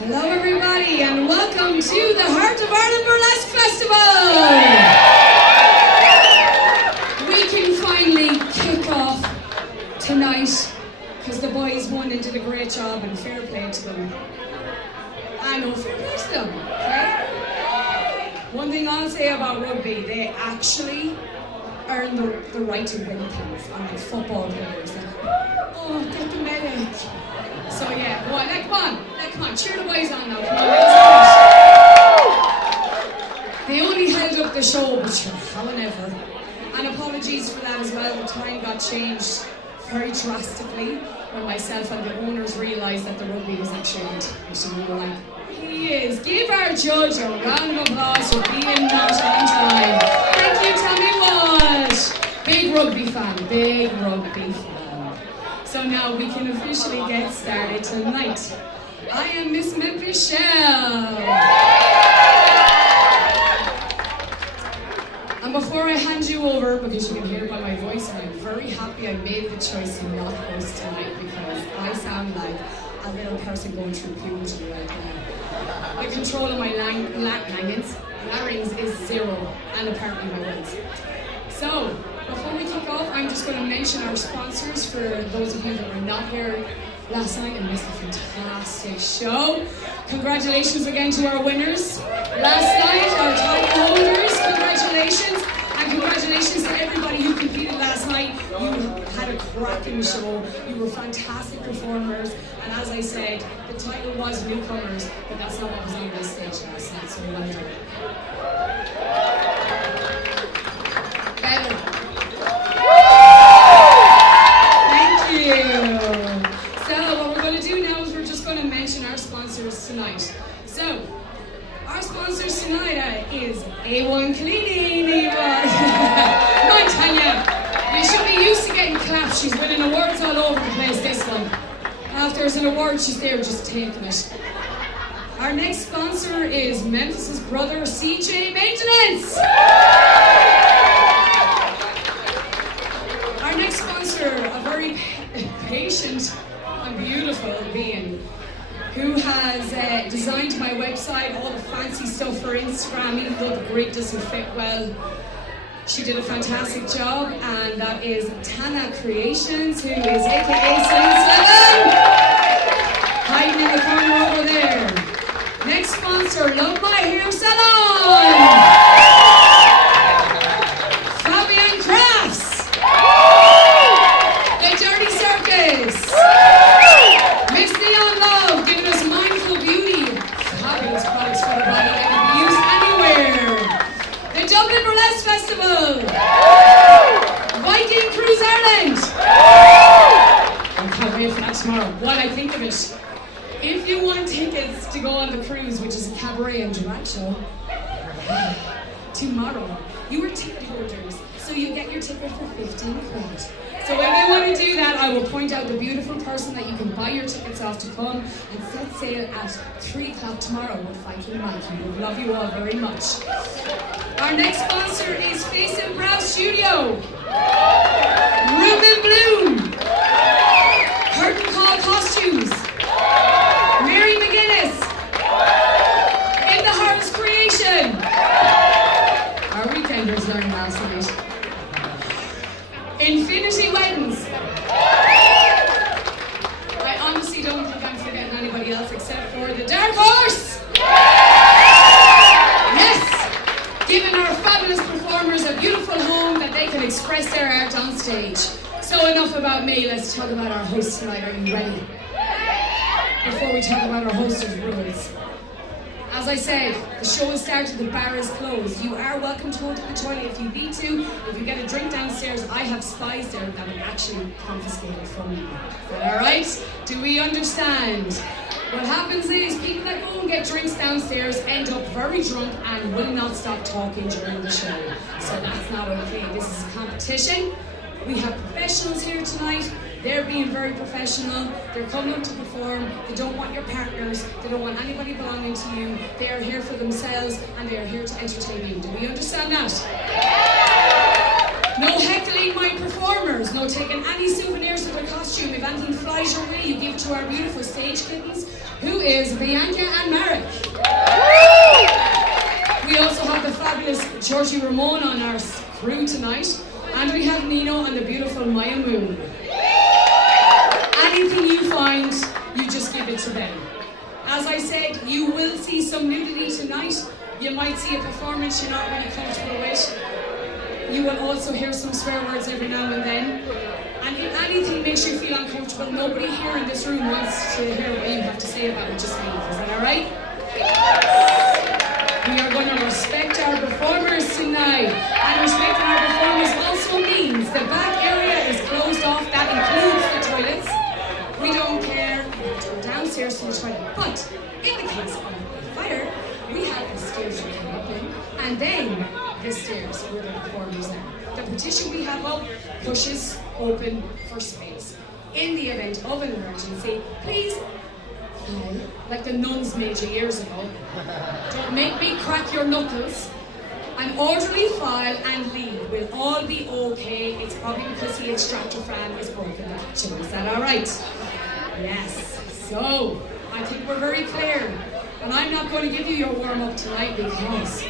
Hello everybody and welcome to the Heart of Ireland Burlesque Festival! We can finally kick off tonight because the boys won and did a great job and fair play to them. I know, fair play to them, okay? One thing I'll say about rugby, they actually earn the right to win things, unlike football players. Oh, get the medic. So yeah, go on, come on, cheer the boys on now, come on, They only held up the show, but sure, however. And apologies for that as well, the time got changed very drastically when myself and the owners realised that the rugby was actually on. So we were like, he is. Give our judge a round of applause for being not on time. Thank you, Tommy Walsh. Big rugby fan, big rugby fan. So now we can officially get started tonight. I am Miss Memphis Shell. And before I hand you over, because you can hear by my voice, and I'm very happy I made the choice to not host tonight because I sound like a little person going through puberty right now. The control of my larynx is zero, and apparently my words. So, before we kick off, I'm just going to mention our sponsors for those of you that were not here last night and missed a fantastic show. Congratulations again to our winners last night, our title holders. Congratulations, and congratulations to everybody who competed last night. You had a cracking show. You were fantastic performers, and as I said, the title was newcomers, but that's not what was on this stage last night. So well done. Better. Thank you. So what we're going to do now is we're just going to mention our sponsors tonight. So our sponsors tonight is A1 Cleaning. Come on, Tanya. You should be used to getting clapped. She's winning awards all over the place this one. If there's an award, she's there just taking it. Our next sponsor is Memphis's brother, CJ Maintenance. Our next sponsor, a very patient and beautiful being who has designed my website, all the fancy stuff for Instagram, even though the grid doesn't fit well. She did a fantastic job, and that is Tana Creations, who is aka Slim 7, hiding in the corner over there. Next sponsor, Love My Hair Salon. Miss Neon Love, giving us mindful beauty. Fabulous products for the body that can be used anywhere. The Dublin Burlesque Festival. Viking Cruise Ireland. I can't wait for that tomorrow. What I think of it. If you want tickets to go on the cruise, which is a cabaret and drag show, tomorrow, you are ticket holders, so you get your ticket for 15 quid. So if you want to do that, I will point out the beautiful person that you can buy your tickets off to come and set sail at 3 o'clock tomorrow with Viking Mike. We would love you all very much. Our next sponsor is Face and Brow Studio. Room and Bloom. Curtain Call Costumes. Mary McGuinness. In the Heart's Creation. Our weekenders learned last night. Infinity Weddings. I honestly don't think I'm forgetting anybody else except for the Dark Horse. Yes, giving our fabulous performers a beautiful home that they can express their art on stage. So enough about me, let's talk about our host tonight. Are you ready? Before we talk about our host of rules. As I said, the show has started, the bar is closed. You are welcome to go to the toilet if you need to. If you get a drink downstairs, I have spies there that will actually confiscate it from you. Alright? Do we understand? What happens is, people that go and get drinks downstairs end up very drunk and will not stop talking during the show. So that's not okay. This is a competition. We have professionals here tonight. They're being very professional. They're coming up to perform. They don't want your partners. They don't want anybody belonging to you. They are here for themselves and they are here to entertain you. Do we understand that? No heckling my performers. No taking any souvenirs of their costume. If anything flies your way, you give it to our beautiful stage kittens, who is Bianca and Marek. We also have the fabulous Georgie Ramon on our crew tonight, and we have Nino and the beautiful Maya Moon. Anything you find, you just give it to them. As I said, you will see some nudity tonight. You might see a performance you're not really comfortable with. You will also hear some swear words every now and then. And if anything makes you feel uncomfortable, nobody here in this room wants to hear what you have to say about it. Just leave. Is that alright? We are going to respect our performers tonight. And respecting our performers also means the back area is closed off. That includes the toilets. We don't care. We have to go downstairs to the toilet. But in the case of a fire, we have the stairs you come up in, and then the stairs where the performers are. The partition we have up pushes open for space. In the event of an emergency, please, like the nuns made you years ago, don't make me crack your knuckles. An orderly file and leave. We'll all be okay. It's probably because the extractor fan is broken in the kitchen. Is that alright? Yes. So, I think we're very clear. And I'm not going to give you your warm-up tonight because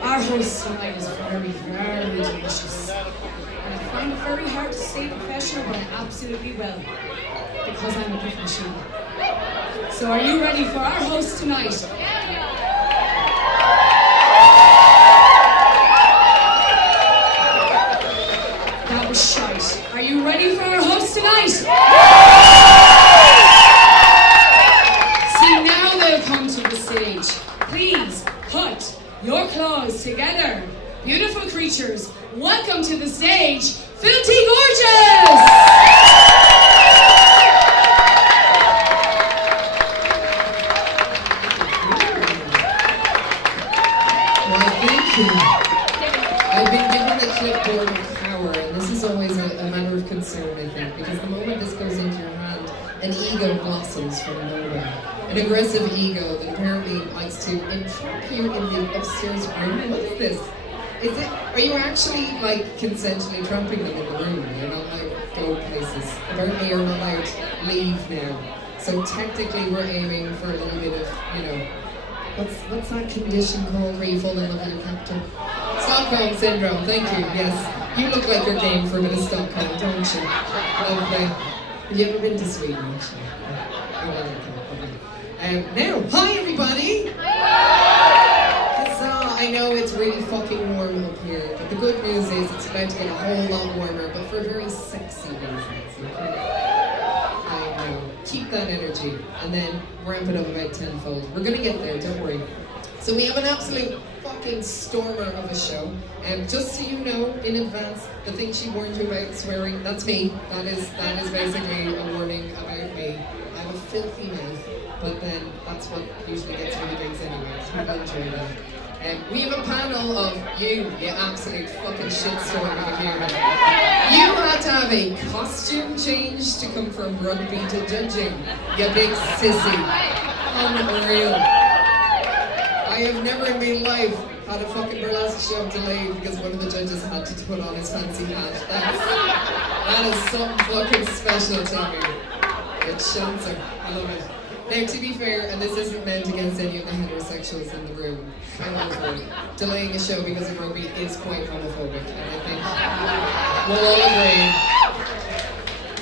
our host tonight is very, very delicious. And I find it very hard to stay professional, but I absolutely will. Because I'm a professional. So are you ready for our host tonight? That was shite. Are you ready for our host tonight? See, now they'll come to the stage. Please put your claws together. Beautiful creatures, welcome to the stage, Filthy Gorgeous! I've been given the clipboard of power, and this is always a matter of concern, I think, because the moment this goes into your hand, an ego blossoms from nowhere. An aggressive ego that apparently likes to entrap you in the upstairs room. What is this? Are you actually, like, consensually tramping them in the room? You're not like, go places. Apparently you're not allowed to leave now. So technically we're aiming for a little bit of, you know, what's that condition called where you fall in love with your captor? Stockholm Syndrome, thank you, yes. You look like you're game for a bit of Stockholm, don't you? Lovely. Have you ever been to Sweden, actually? Now, hi everybody! Huzzah! I know it's really fucking warm up here, but the good news is it's about to get a whole lot warmer, but for very sexy reasons, okay? I know. Keep that energy, and then ramp it up about tenfold. We're gonna get there, don't worry. So we have an absolute fucking stormer of a show, and just so you know in advance, the thing she warned you about swearing, that's me. That is basically a warning about me. I have a filthy mouth, but then that's what usually gets me the gigs anyway, so we'll enjoy that. We have a panel of you absolute fucking shitstorm over here. You had to have a costume change to come from rugby to judging, you big sissy. Unreal. I have never in my life had a fucking burlesque show delayed because one of the judges had to put on his fancy hat. That is something fucking special to me. It's chancer. I love it. Now, to be fair, and this isn't meant against any of the heterosexuals in the room, however, delaying a show because of rugby is quite homophobic, and I think we'll all agree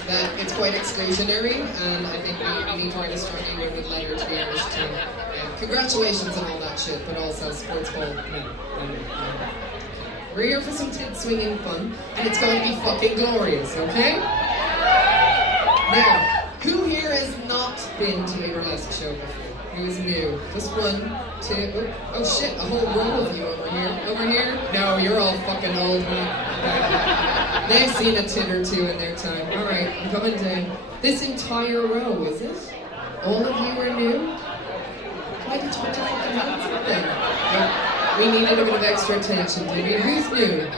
that it's quite exclusionary, and I think we need to write a strongly worded letter to the Irish team. Congratulations on all that shit, but also sports ball, no. We're here for some tit swinging fun, and it's going to be fucking glorious, okay? Now, who here has not been to a burlesque show before? Who's new? Just one, two, oh shit, a whole row of you over here. Over here? No, you're all fucking old, man. They've seen a tit or two in their time. Alright, I'm coming down. This entire row, is it? All of you are new? Why did you put your fucking hands up then? We needed a bit of extra attention, did we? Who's new?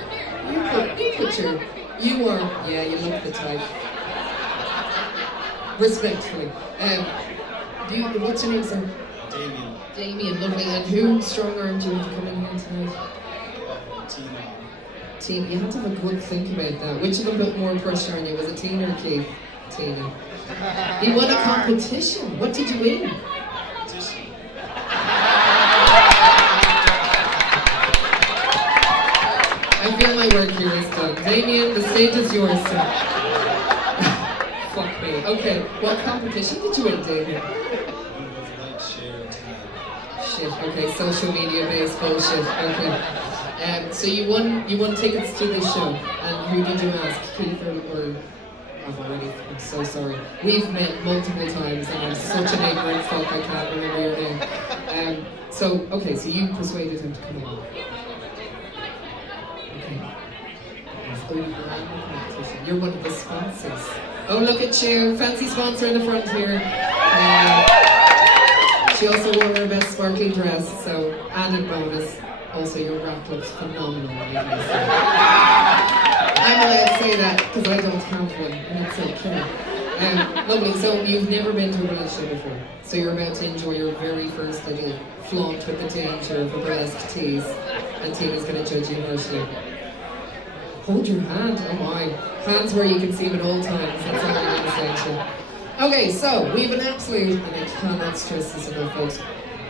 You put your... You are... Yeah, you look the type. Respectfully. What's your name, sir? Damien. Damien, lovely. And who strong-armed you into coming here tonight? Tina. Teen. You had to have a good think about that. Which of them put more pressure on you? Was it Tina or Keith? Tina. You won a competition. What did you win? I feel my work here is done. Damien, the stage is yours, sir. Fuck me. Okay, what competition did you win, Damien? Shit, okay, social media based bullshit. Okay. So you won tickets to this show, and who did you ask? Keith or I'm so sorry. We've met multiple times, and I'm such an ignorant fuck, I can't remember your name. So you persuaded him to come along. Okay. You're one of the sponsors. Oh, look at you, fancy sponsor in the front here. She also wore her best sparkly dress, so added bonus. Also, your wrap looks phenomenal. I'm allowed to say that because I don't have one, and it's okay. Lovely. So you've never been to a burlesque show before, so you're about to enjoy your very first little flaunt with the danger of a burlesque tease, and Tina's going to judge you harshly. Hold your hand. Oh my, hands where you can see them at all times. That's all I'm going to say to you. Okay, so we have an absolute, and I cannot stress this enough, folks,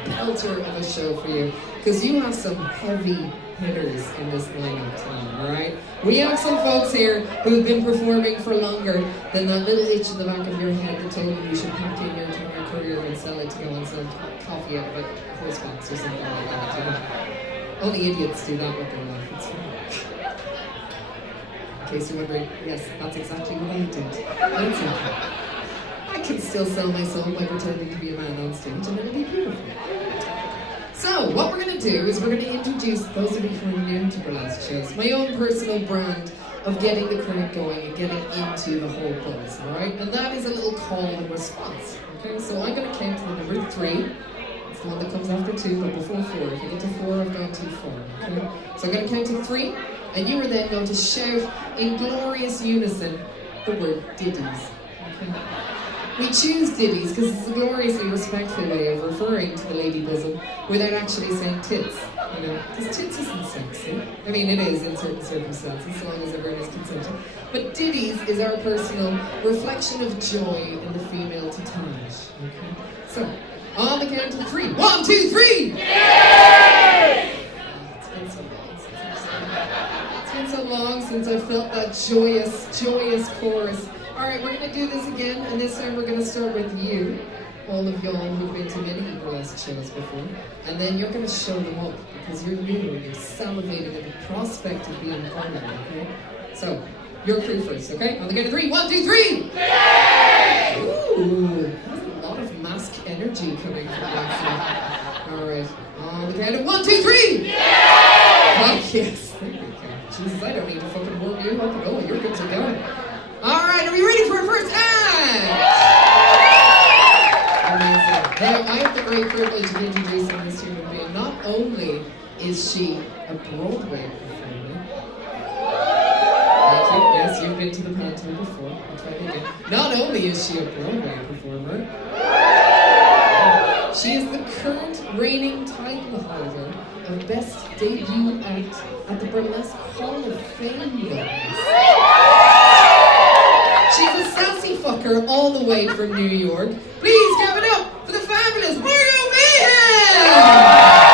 belter of a show for you, because you have some heavy hitters in this lineup tonight, alright? We have some folks here who've been performing for longer than that little itch in the back of your head that told you should pack in your entire career and sell it to go and sell coffee out of a horse box or something like that, you know? Only idiots do that with their life, it's fine. In case you're wondering, yes, that's exactly what I did. That's okay. I can still sell my soul by pretending to be a man on stage, and it'll be beautiful. So, what we're going to do is we're going to introduce those of you who are new to burlesque shows, my own personal brand of getting the crowd going and getting into the whole buzz, alright? And that is a little call and response, okay? So I'm going to count to the number 3. It's the one that comes after 2, but before 4. If you get to 4, I've gone too far, okay? So I'm going to count to 3, and you are then going to shout in glorious unison the word ditties, okay? We choose ditties because it's a gloriously respectful way of referring to the lady bosom without actually saying tits, you know, because tits isn't sexy. I mean, it is in certain circumstances, so long as everyone is consenting. But ditties is our personal reflection of joy in the female tatage, okay? So, on the count of 3. 1, 2, 3! Yay! It's been so long since I felt that joyous, joyous chorus. Alright, we're going to do this again, and this time we're going to start with you, all of y'all who've been to many burlesque shows before, and then you're going to show them up, because you're new and you're salivating at the prospect of being part of it, okay? So, your crew first, okay? On the count of 3, 1, 2, 3! Yay! Ooh, that's a lot of mask energy coming from that side. Alright, on the count of 1, 2, 3! Yay! Oh, yes, there we go. Jesus, I don't need to fucking warm you up at all, you're good to go. Alright, are we ready for our first act? Amazing. Now, I have the great privilege of introducing this human being. Not only is she a Broadway performer. Thank you. Yes, you've been to the panto before. I'll try it again. Not only is she a Broadway performer, she is the current reigning title holder of Best Debut Act at the Burlesque Hall of Fame. She's a sassy fucker all the way from New York. Please give it up for the fabulous Mario Mayhem!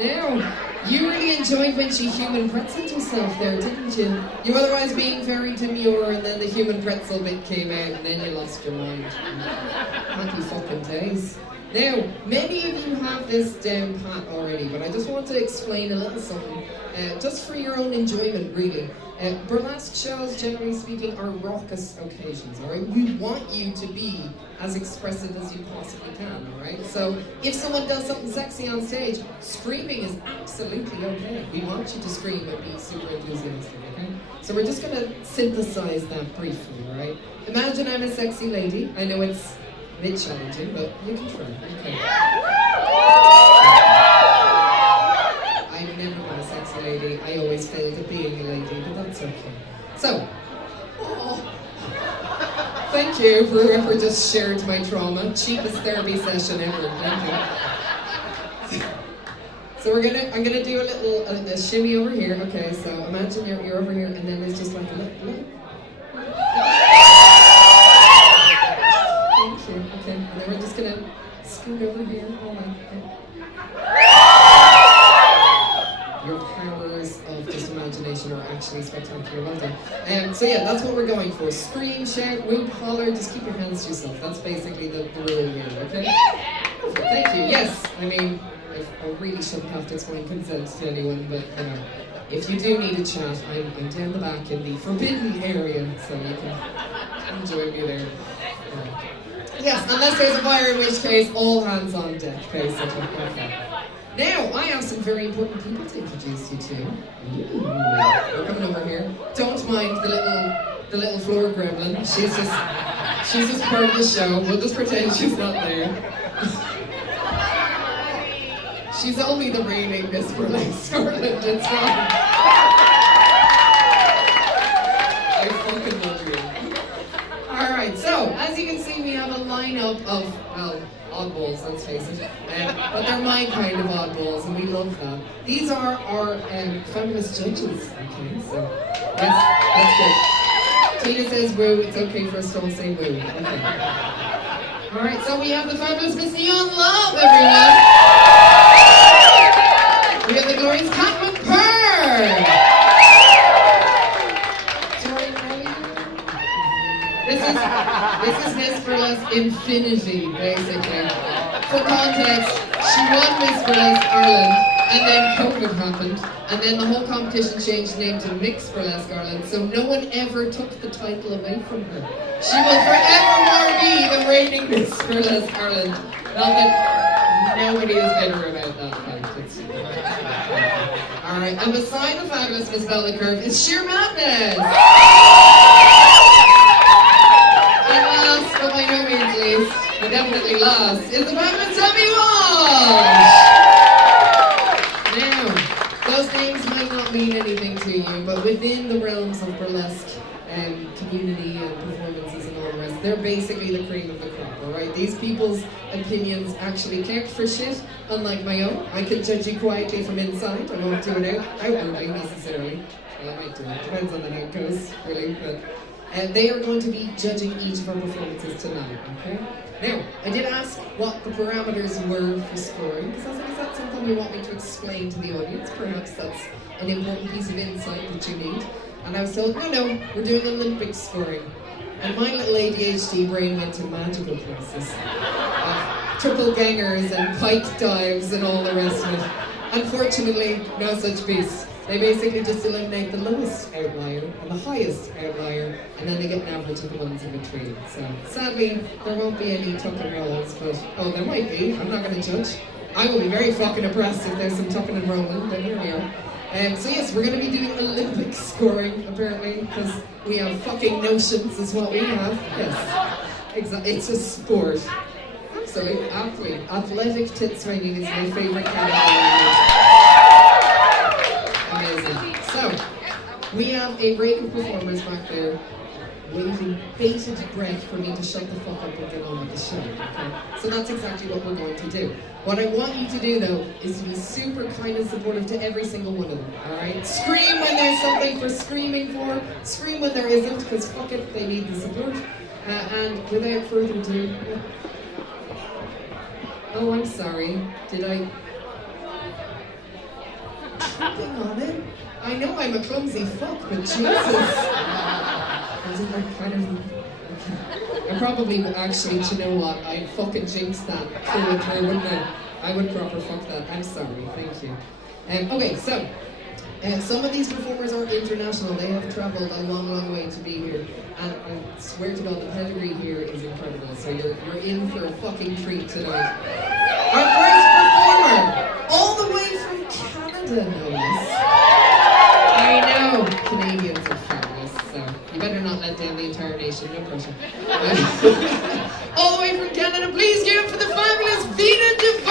Now, you really enjoyed when she human pretzeled herself there, didn't you? You otherwise being very demure, and then the human pretzel bit came out, and then you lost your mind. Happy fucking days. Now, many of you have this down pat already, but I just want to explain a little something, just for your own enjoyment, really. Burlesque shows, generally speaking, are raucous occasions, alright? We want you to be as expressive as you possibly can, alright? So, if someone does something sexy on stage, screaming is absolutely okay. We want you to scream and be super enthusiastic, okay? So we're just gonna synthesize that briefly, alright? Imagine I'm a sexy lady. I know it's a bit challenging, but you can try, okay? I've never been a sexy lady. I always failed at being a lady, but that's okay. So, thank you for whoever just shared my trauma. Cheapest therapy session ever. Thank you. So I'm gonna do a shimmy over here. Okay, so imagine you're over here, and then there's just like a little. Thank you. Okay, and then we're just gonna scoot over here. Hold on. Okay. Your powers of just imagination are actually spectacular. Well done. So yeah, that's what we're going for. Scream, shout, whoop, holler, just keep your hands to yourself. That's basically the rule here, okay? Thank you. Yes, I mean, I really shouldn't have to explain consent to anyone, but you know, if you do need a chat, I'm down the back in the forbidden area, so you can join me there. Yes, unless there's a fire, in which case, all hands on deck, basically. Okay. Now, I have some very important people to introduce you to. Ooh, we're coming over here. Don't mind the little floor gremlin. She's just part of the show. We'll just pretend she's not there. She's only the reigning Miss Burlesque Ireland. It's fine. I fucking love you. All right. So, as you can see, we have a lineup of oddballs, let's face it. But they're my kind of oddballs, and we love that. These are our fabulous judges. Okay, so that's good. Tina says woo, it's okay for us to all say woo. Okay. Alright, so we have the fabulous Miss Neon Love, everyone! We have the glorious Cat McPurr! This is Miss Burlesque Infinity, basically. For context, she won Miss Burlesque Ireland, and then COVID happened, and then the whole competition changed name to Mixed Burlesque Ireland, so no one ever took the title away from her. She will forevermore be the reigning Miss Burlesque Ireland. Not that nobody is bitter about that fact. Alright, and beside the fabulous Miss Bella Curve is sheer madness! And last, but by no means least, but definitely last, is the fabulous Tommy Walsh! Now, those names might not mean anything to you, but within the realms of burlesque community and performances and all the rest, they're basically the cream of the crop, alright? These people's opinions actually count for shit, unlike my own. I can judge you quietly from inside, I won't do it outwardly necessarily. Well, I might do it, depends on the night goes, really, but... And they are going to be judging each of our performances tonight, okay? Now, I did ask what the parameters were for scoring, because I was like, is that something you want me to explain to the audience? Perhaps that's an important piece of insight that you need. And I was told, no, we're doing Olympic scoring. And my little ADHD brain went to magical places. Triple gangers and pike dives and all the rest of it. Unfortunately, no such piece. They basically just eliminate the lowest outlier and the highest outlier, and then they get an average of the ones in between. So, sadly, there won't be any tuck and rolls, but, oh, there might be. I'm not going to judge. I will be very fucking impressed if there's some tucking and rolling, but here we are. So yes, we're going to be doing Olympic scoring, apparently, because we have fucking notions is what we have. Yes, exactly. It's a sport. Absolutely, athlete. Athletic tit swinging is my favorite category. Amazing. So, we have a break of performers back there waiting bated breath for me to shut the fuck up and get on with the show, okay? So that's exactly what we're going to do. What I want you to do, though, is to be super kind and supportive to every single one of them, alright? Scream when there's something for screaming for, scream when there isn't, because fuck it, they need the support. And without further ado... Oh, I'm sorry. Did I... tripping on it. I know I'm a clumsy fuck, but Jesus. I probably actually, do you know what? I'd fucking jinx that through and through, wouldn't I? I would proper fuck that. I'm sorry, thank you. Okay, so some of these performers are international. They have travelled a long, long way to be here. And I swear to God, the pedigree here is incredible. So you're in for a fucking treat tonight. Our first performer, all the way from Canada, no less. I know, Canadians are fabulous, so you better not let down the entire nation, no pressure. All the way from Canada, please give it for the fabulous Vina DeVore!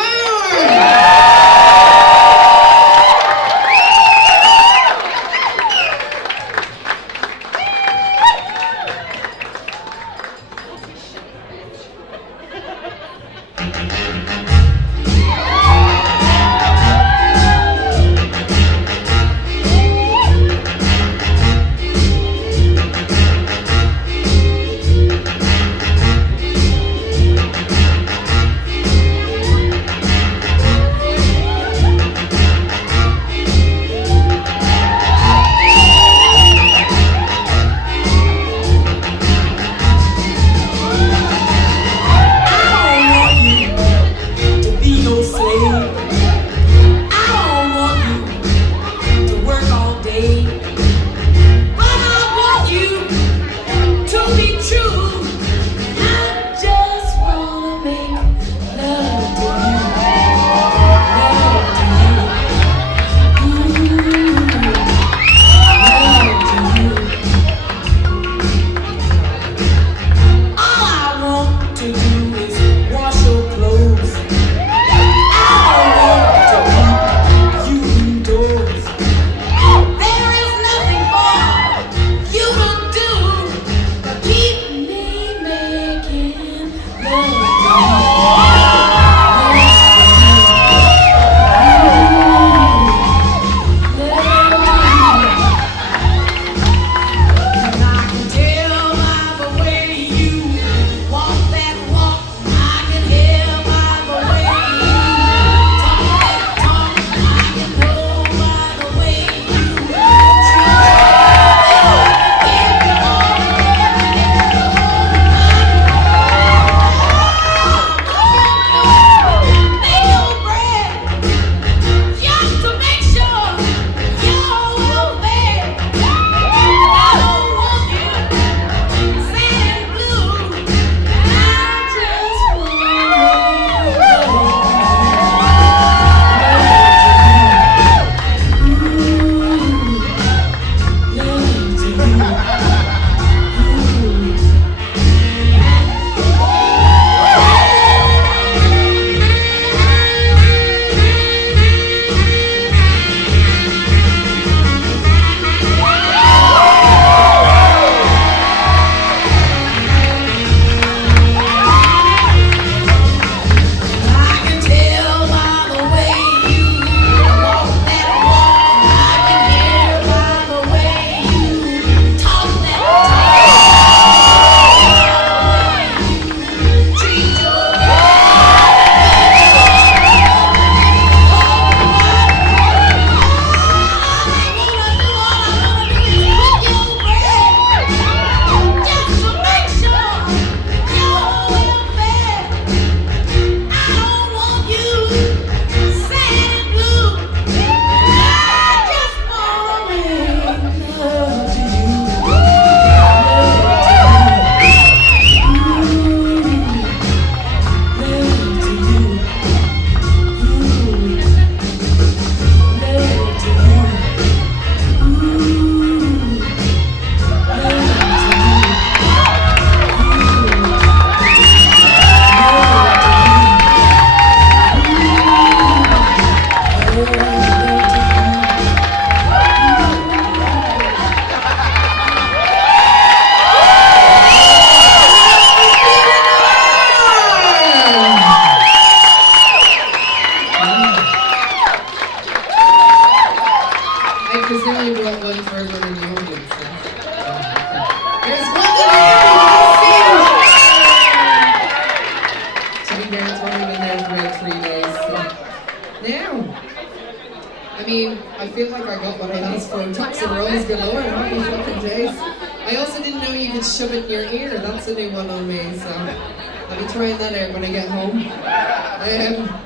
mean, I feel like I got what I asked for. Tucks and rolls galore, happy fucking days. I also didn't know you could shove it in your ear. That's a new one on me, so I'll be trying that out when I get home.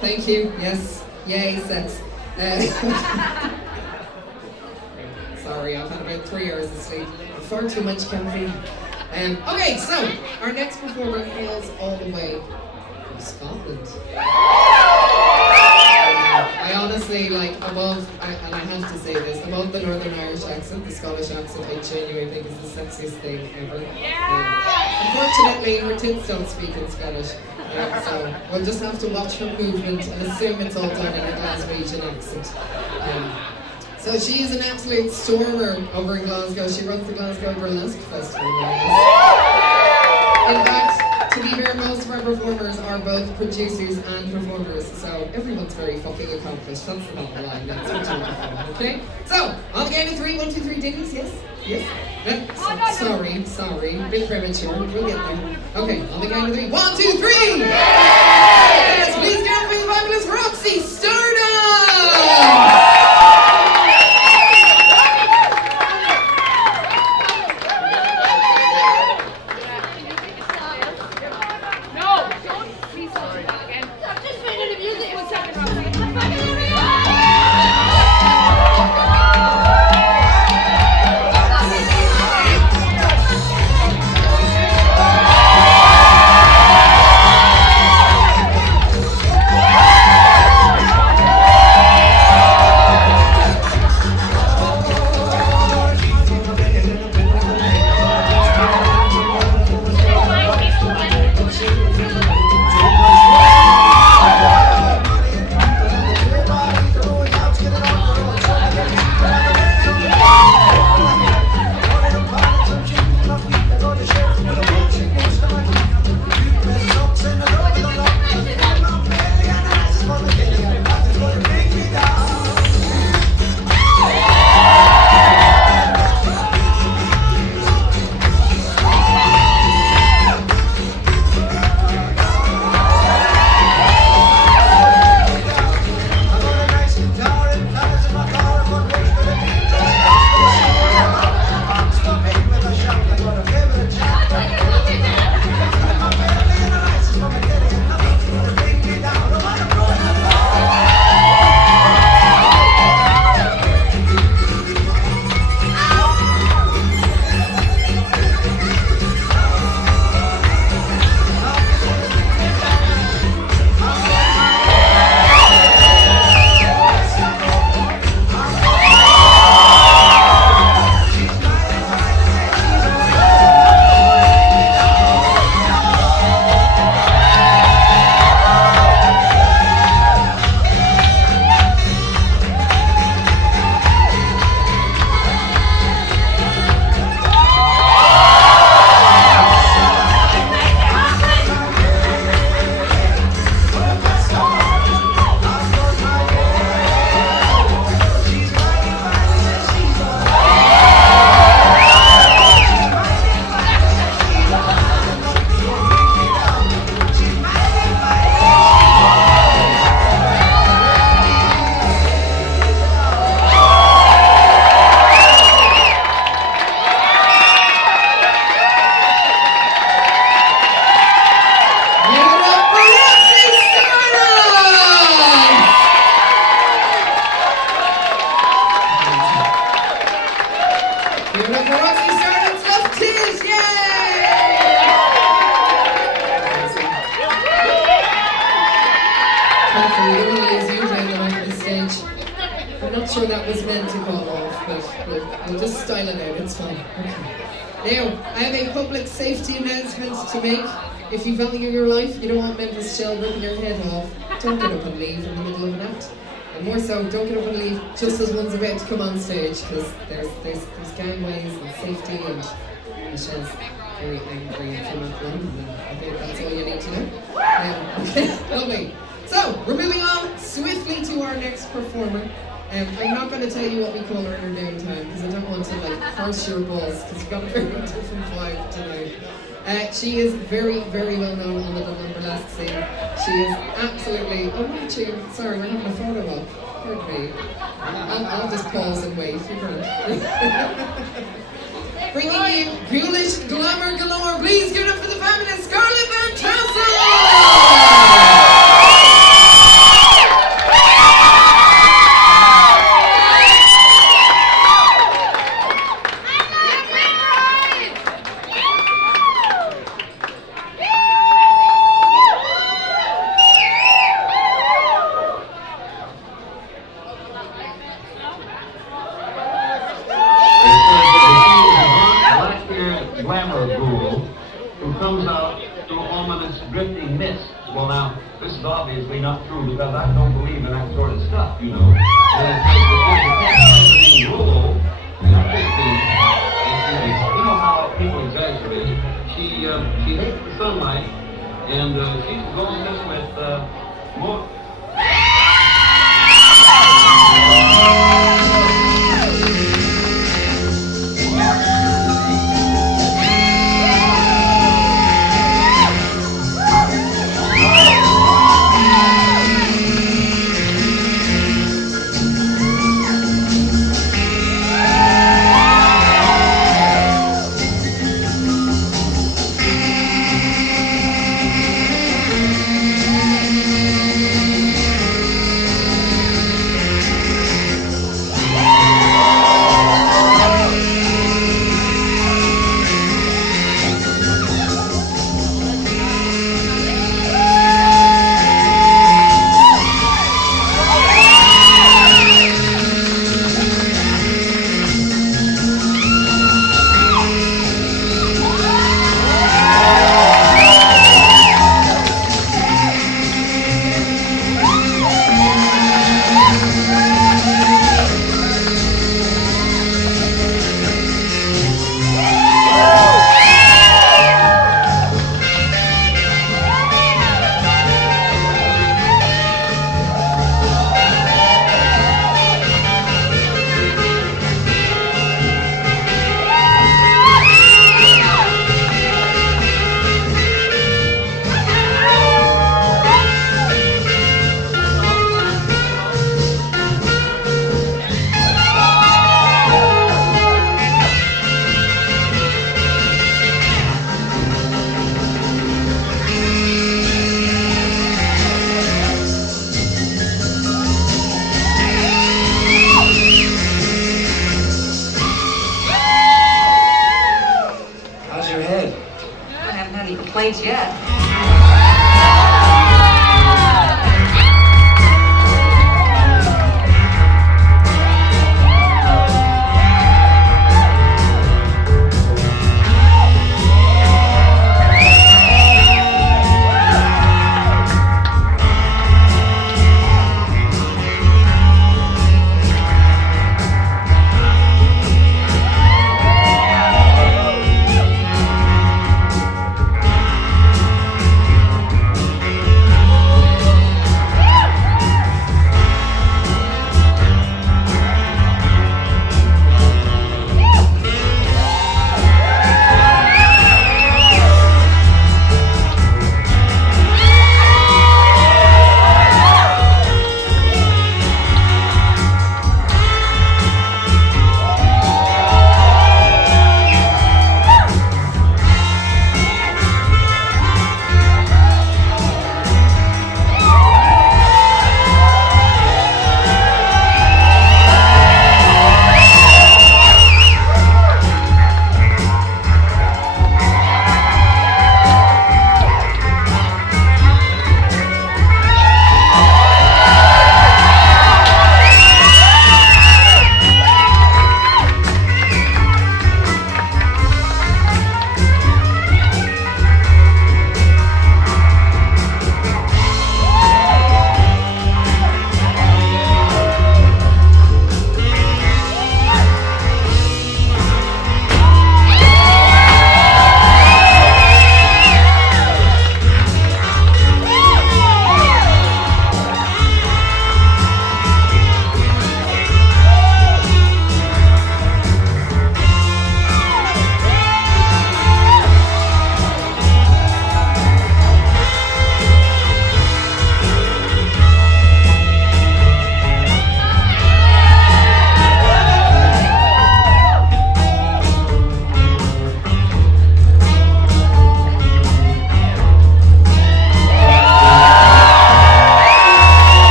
Thank you. Yes. Yay, sex. Sorry, I've had about 3 hours of sleep. Far too much caffeine. Okay, so our next performer hails all the way from Scotland. I honestly, like, and I have to say this, above the Northern Irish accent, the Scottish accent, I genuinely think is the sexiest thing ever. Unfortunately, her tits don't speak in Scottish, so we'll just have to watch her movement and assume it's all done in a Glaswegian accent. So she is an absolute stormer over in Glasgow. She runs the Glasgow Burlesque Festival. In fact, to be fair, most of our performers are both producers and performers, so everyone's very fucking accomplished. That's the bottom line. That's what you're looking for, okay? So, on the count of 3, 1, 2, 3, ditties, yes? Yes? Sorry, a bit premature. We'll get there. Okay, on the count of 3, 1, 2, 3! Yes! Please give it up for the fabulous Roxy Stardom! Sure that was meant to call off, but we'll just style it out, it's fine. Okay. Now, I have a public safety announcement to make. If you value your life, you don't want Memphis shell ripping your head off, don't get up and leave in the middle of an act. And more so, don't get up and leave just as one's about to come on stage, because there's gangways and safety, and Michelle's very angry from Athlone, and I think that's all you need to know. Okay, lovely. So, we're moving on swiftly to our next performer. I'm not going to tell you what we call her in her downtime, because I don't want to like curse your balls, because you've got a very different vibe tonight. She is very, very well known on the Dublin burlesque scene. She is absolutely. Oh, actually, sorry, we're having a photo op. Pardon me. I'll just pause and wait. You can't. Bringing you ghoulish glamour galore. Please give it up for the fabulous Scarlett Van Tassel! Glamour ghoul who comes out through ominous drifting mist. Well, now, this is obviously not true because I don't believe in that sort of stuff, you know. You know how people exaggerate. She hates the sunlight, and she's going this with more. Complaints yet.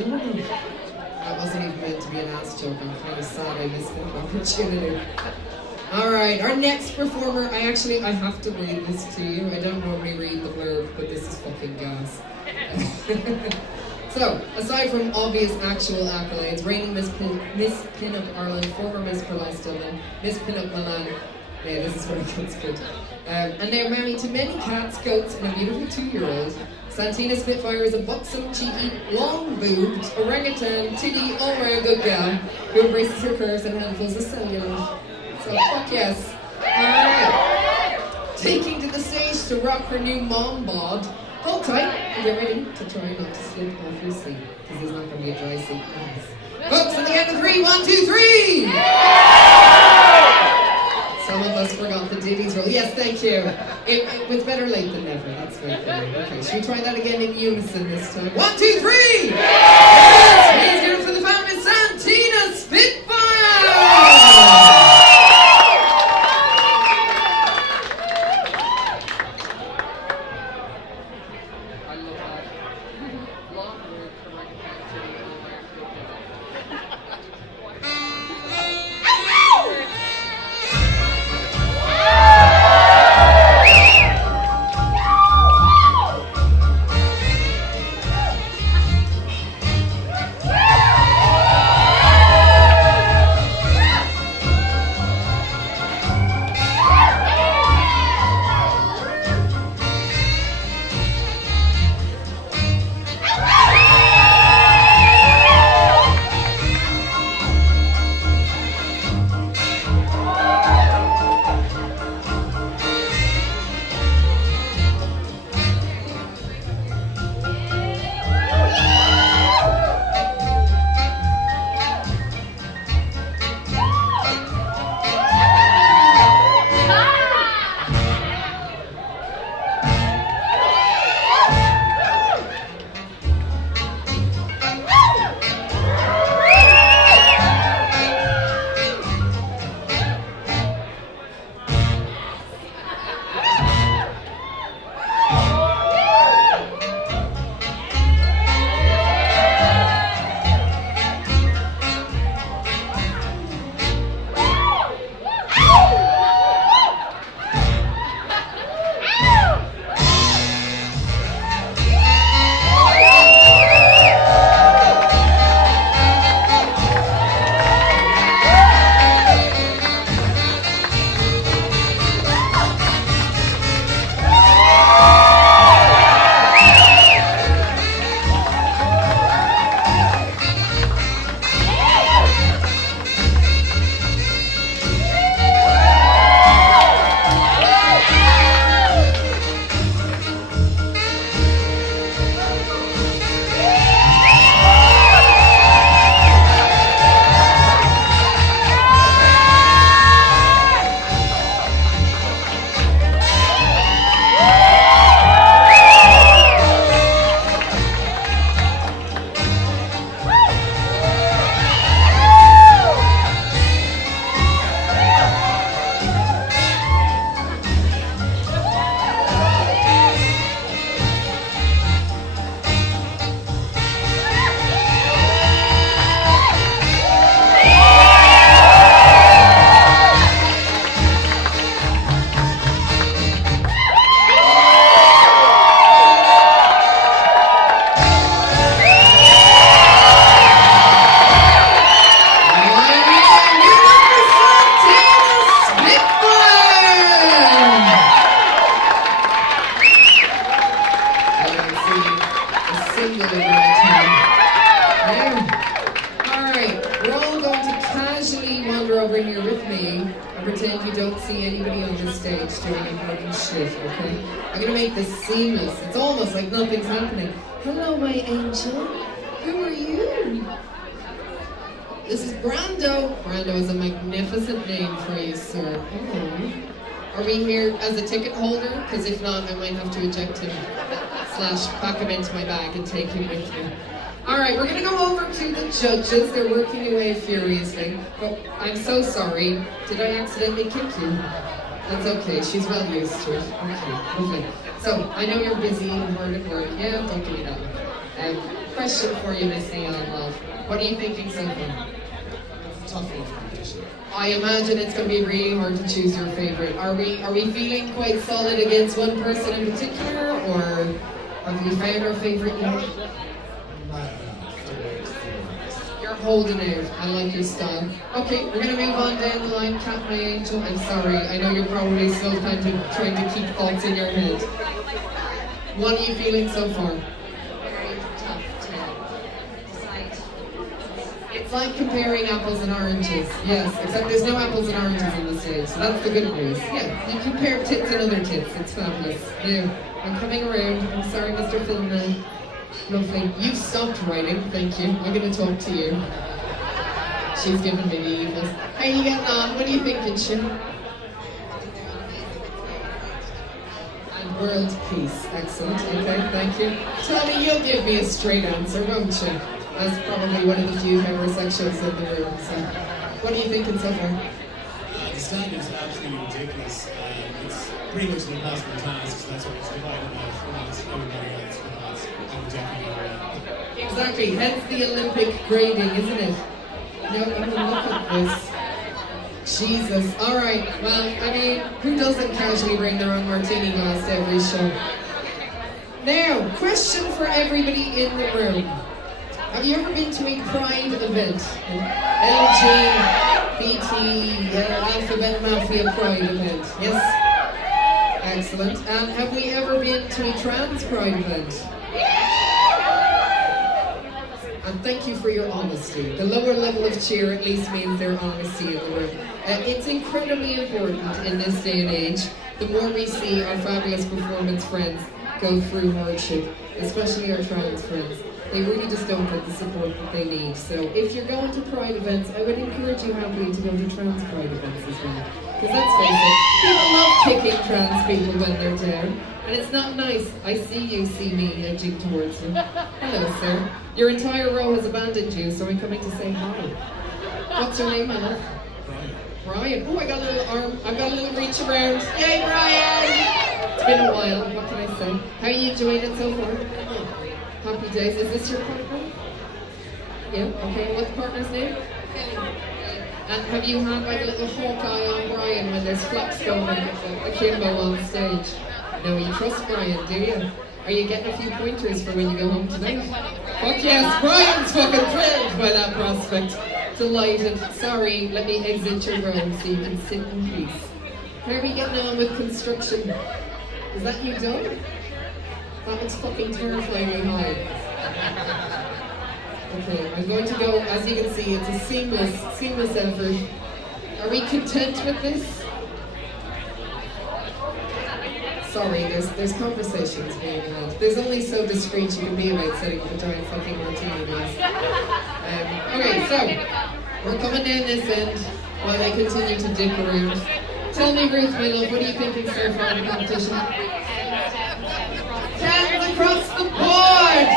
That wasn't even meant to be an ass joke. I'm kind of sad I missed that opportunity. Alright, our next performer, I have to read this to you. I don't normally read the blurb, but this is fucking gas. So, aside from obvious actual accolades, reigning Miss Pin-Up Ireland, former Miss Burlesque Dublin, Miss Pin-Up Milan, yeah, this is where it gets good. And they're married to many cats, goats, and a beautiful 2-year-old. Santina Spitfire is a buxom, cheeky, long-boobed, orangutan, titty, all-round good gal who embraces her curves and handfuls of cellulite. So, fuck yes. Alright. Taking to the stage to rock her new mom bod. Hold tight and get ready to try not to slip off your seat, because there's not going to be a dry seat. Folks, on the end of 3, 1, 2, 3! Some of us forgot the ditties roll. Yes, thank you. It was better late than never. That's very funny. Okay, should we try that again in unison this time? 1, 2, 3! Yes! Please give it for the fabulous Santina Spitfire! pretend you don't see anybody on this stage doing important shit, okay? I'm gonna make this seamless. It's almost like nothing's happening. Hello, my angel. Who are you? This is Brando. Brando is a magnificent name for you, sir. Oh. Are we here as a ticket holder? Because if not, I might have to eject him / pack him into my bag and take him with me. Alright, we're gonna go over to the judges. They're working away furiously. Oh, I'm so sorry. Did I accidentally kick you? That's okay, she's well used to it. Okay, lovely. So, I know you're busy and hard at work. Yeah, don't give me that one. Question for you, Miss Neon Love. What are you thinking so far? It's a tough enough competition. I imagine it's going to be really hard to choose your favourite. Are we feeling quite solid against one person in particular, or have we found our favourite yet? You're holding out. I like your style. Okay, we're going to move on down the line. Cat, my angel, I'm sorry. I know you're probably still kind of trying to keep thoughts in your head. What are you feeling so far? Very tough to decide. It's like comparing apples and oranges. Yes, except there's no apples and oranges in the stage, so that's the good news. Yeah, you compare tits and other tits. It's fabulous. Now, I'm coming around. I'm sorry, Mr. Philman. Lovely. You've stopped writing, thank you. I'm going to talk to you. She's giving me the evils. How are you getting on? What are you thinking, Shin? And world peace. Excellent. Okay, thank you. Tell me, you'll give me a straight answer, won't you? That's probably one of the few heterosexuals in the room. So, what are you thinking so far? The standards are absolutely ridiculous. It's pretty much an impossible task, so that's what it's divided amongst everybody else. Exactly, hence the Olympic grading, isn't it? No, even look at this. Jesus. Alright, well, I mean, who doesn't casually bring their own martini glass to every show? Now, question for everybody in the room. Have you ever been to a Pride event? LGBT, Alphabet Mafia Pride event? Yes? Excellent. And have we ever been to a trans Pride event? And thank you for your honesty. The lower level of cheer at least means their honesty in the room. It's incredibly important in this day and age. The more we see our fabulous performance friends go through hardship, especially our trans friends, they really just don't get the support that they need. So if you're going to Pride events, I would encourage you happily to go to trans Pride events as well. Because let's face it, people love kicking trans people when they're down. And it's not nice. I see you, see me edging towards you. Hello, sir. Your entire row has abandoned you, so I'm coming to say hi. What's your name, Anna? Brian. Oh, I got a little arm. I've got a little reach around. Yay, Brian! It's been a while. What can I say? How are you enjoying it so far? Happy days. Is this your partner? Yeah. Okay. What's the partner's name? And have you had like a little hawk eye on Brian when there's flaps going akimbo on stage? No, you trust Brian, do you? Are you getting a few pointers for when you go home tonight? Fuck yes, Brian's fucking thrilled by that prospect. Delighted. Sorry, let me exit your room so you can sit in peace. How are we getting on with construction? Is that you done? That looks fucking terrifyingly high. Okay, I'm going to go, as you can see, it's a seamless effort. Are we content with this? Sorry, there's conversations being had. There's only so discreet you can be about setting up a giant fucking martini glass. Okay, so we're coming down this end while they continue to dip around. Tell me, Ruth, my love, what are you thinking so far in the competition? Tens across the board!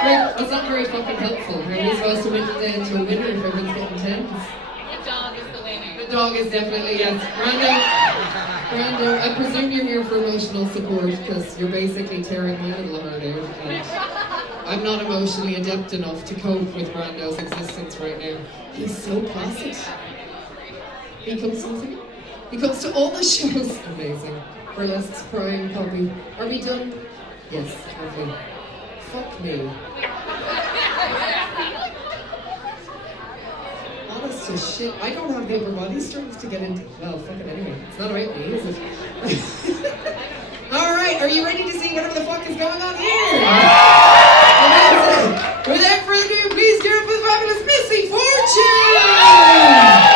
Great, that's not very fucking helpful. How are we supposed to whittle down to a winner if everyone's getting tens? The dog is the winner. The dog is definitely, yes. Brando, I presume you're here for emotional support because you're basically tearing my little heart out. And I'm not emotionally adept enough to cope with Brando's existence right now. He's so placid. He comes to all the shows. Amazing. Burlesque's prime copy. Are we done? Yes, okay. Fuck me. Honest as shit. I don't have the upper body strength to get into. Well, fuck it anyway. It's not about me, is it? Alright, are you ready to see whatever the fuck is going on here? Without further ado, please give it for the fabulous Missy Fortune!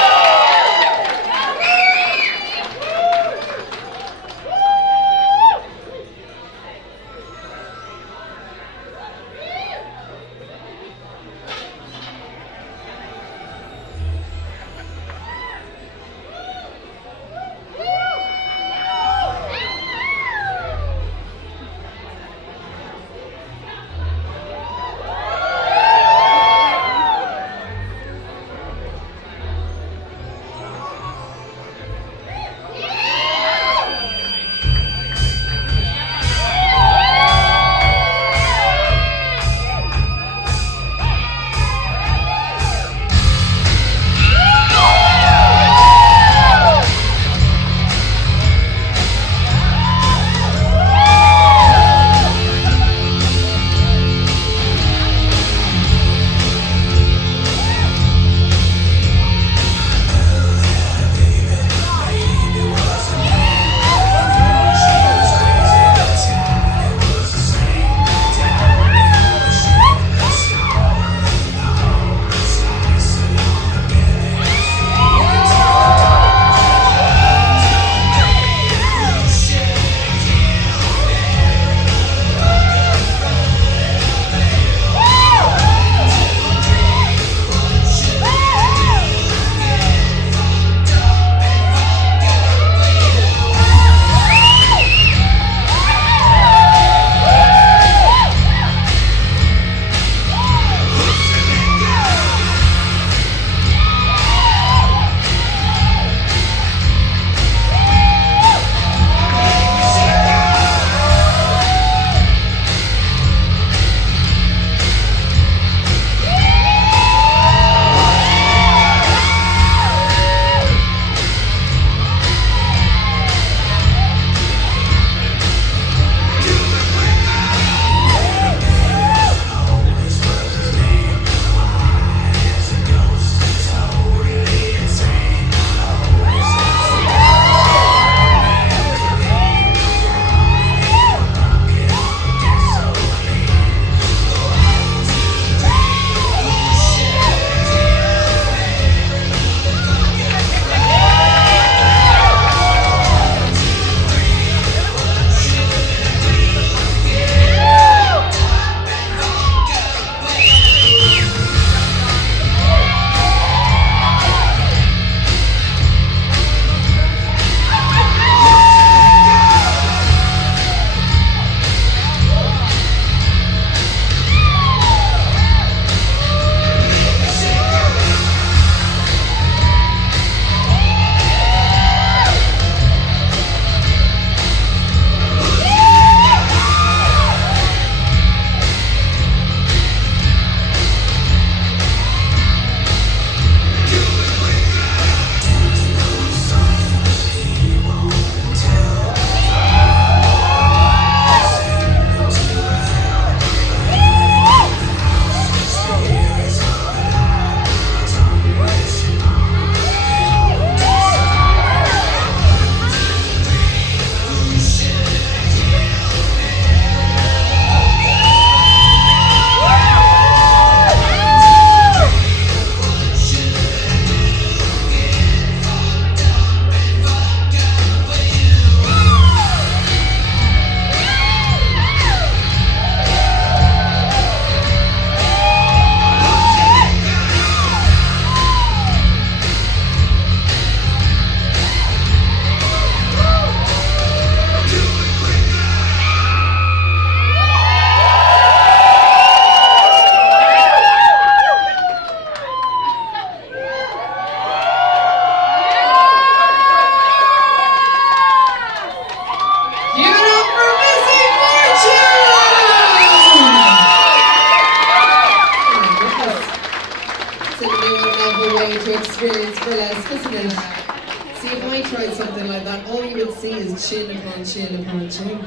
anything like that. All you would see is chin upon chin upon chin.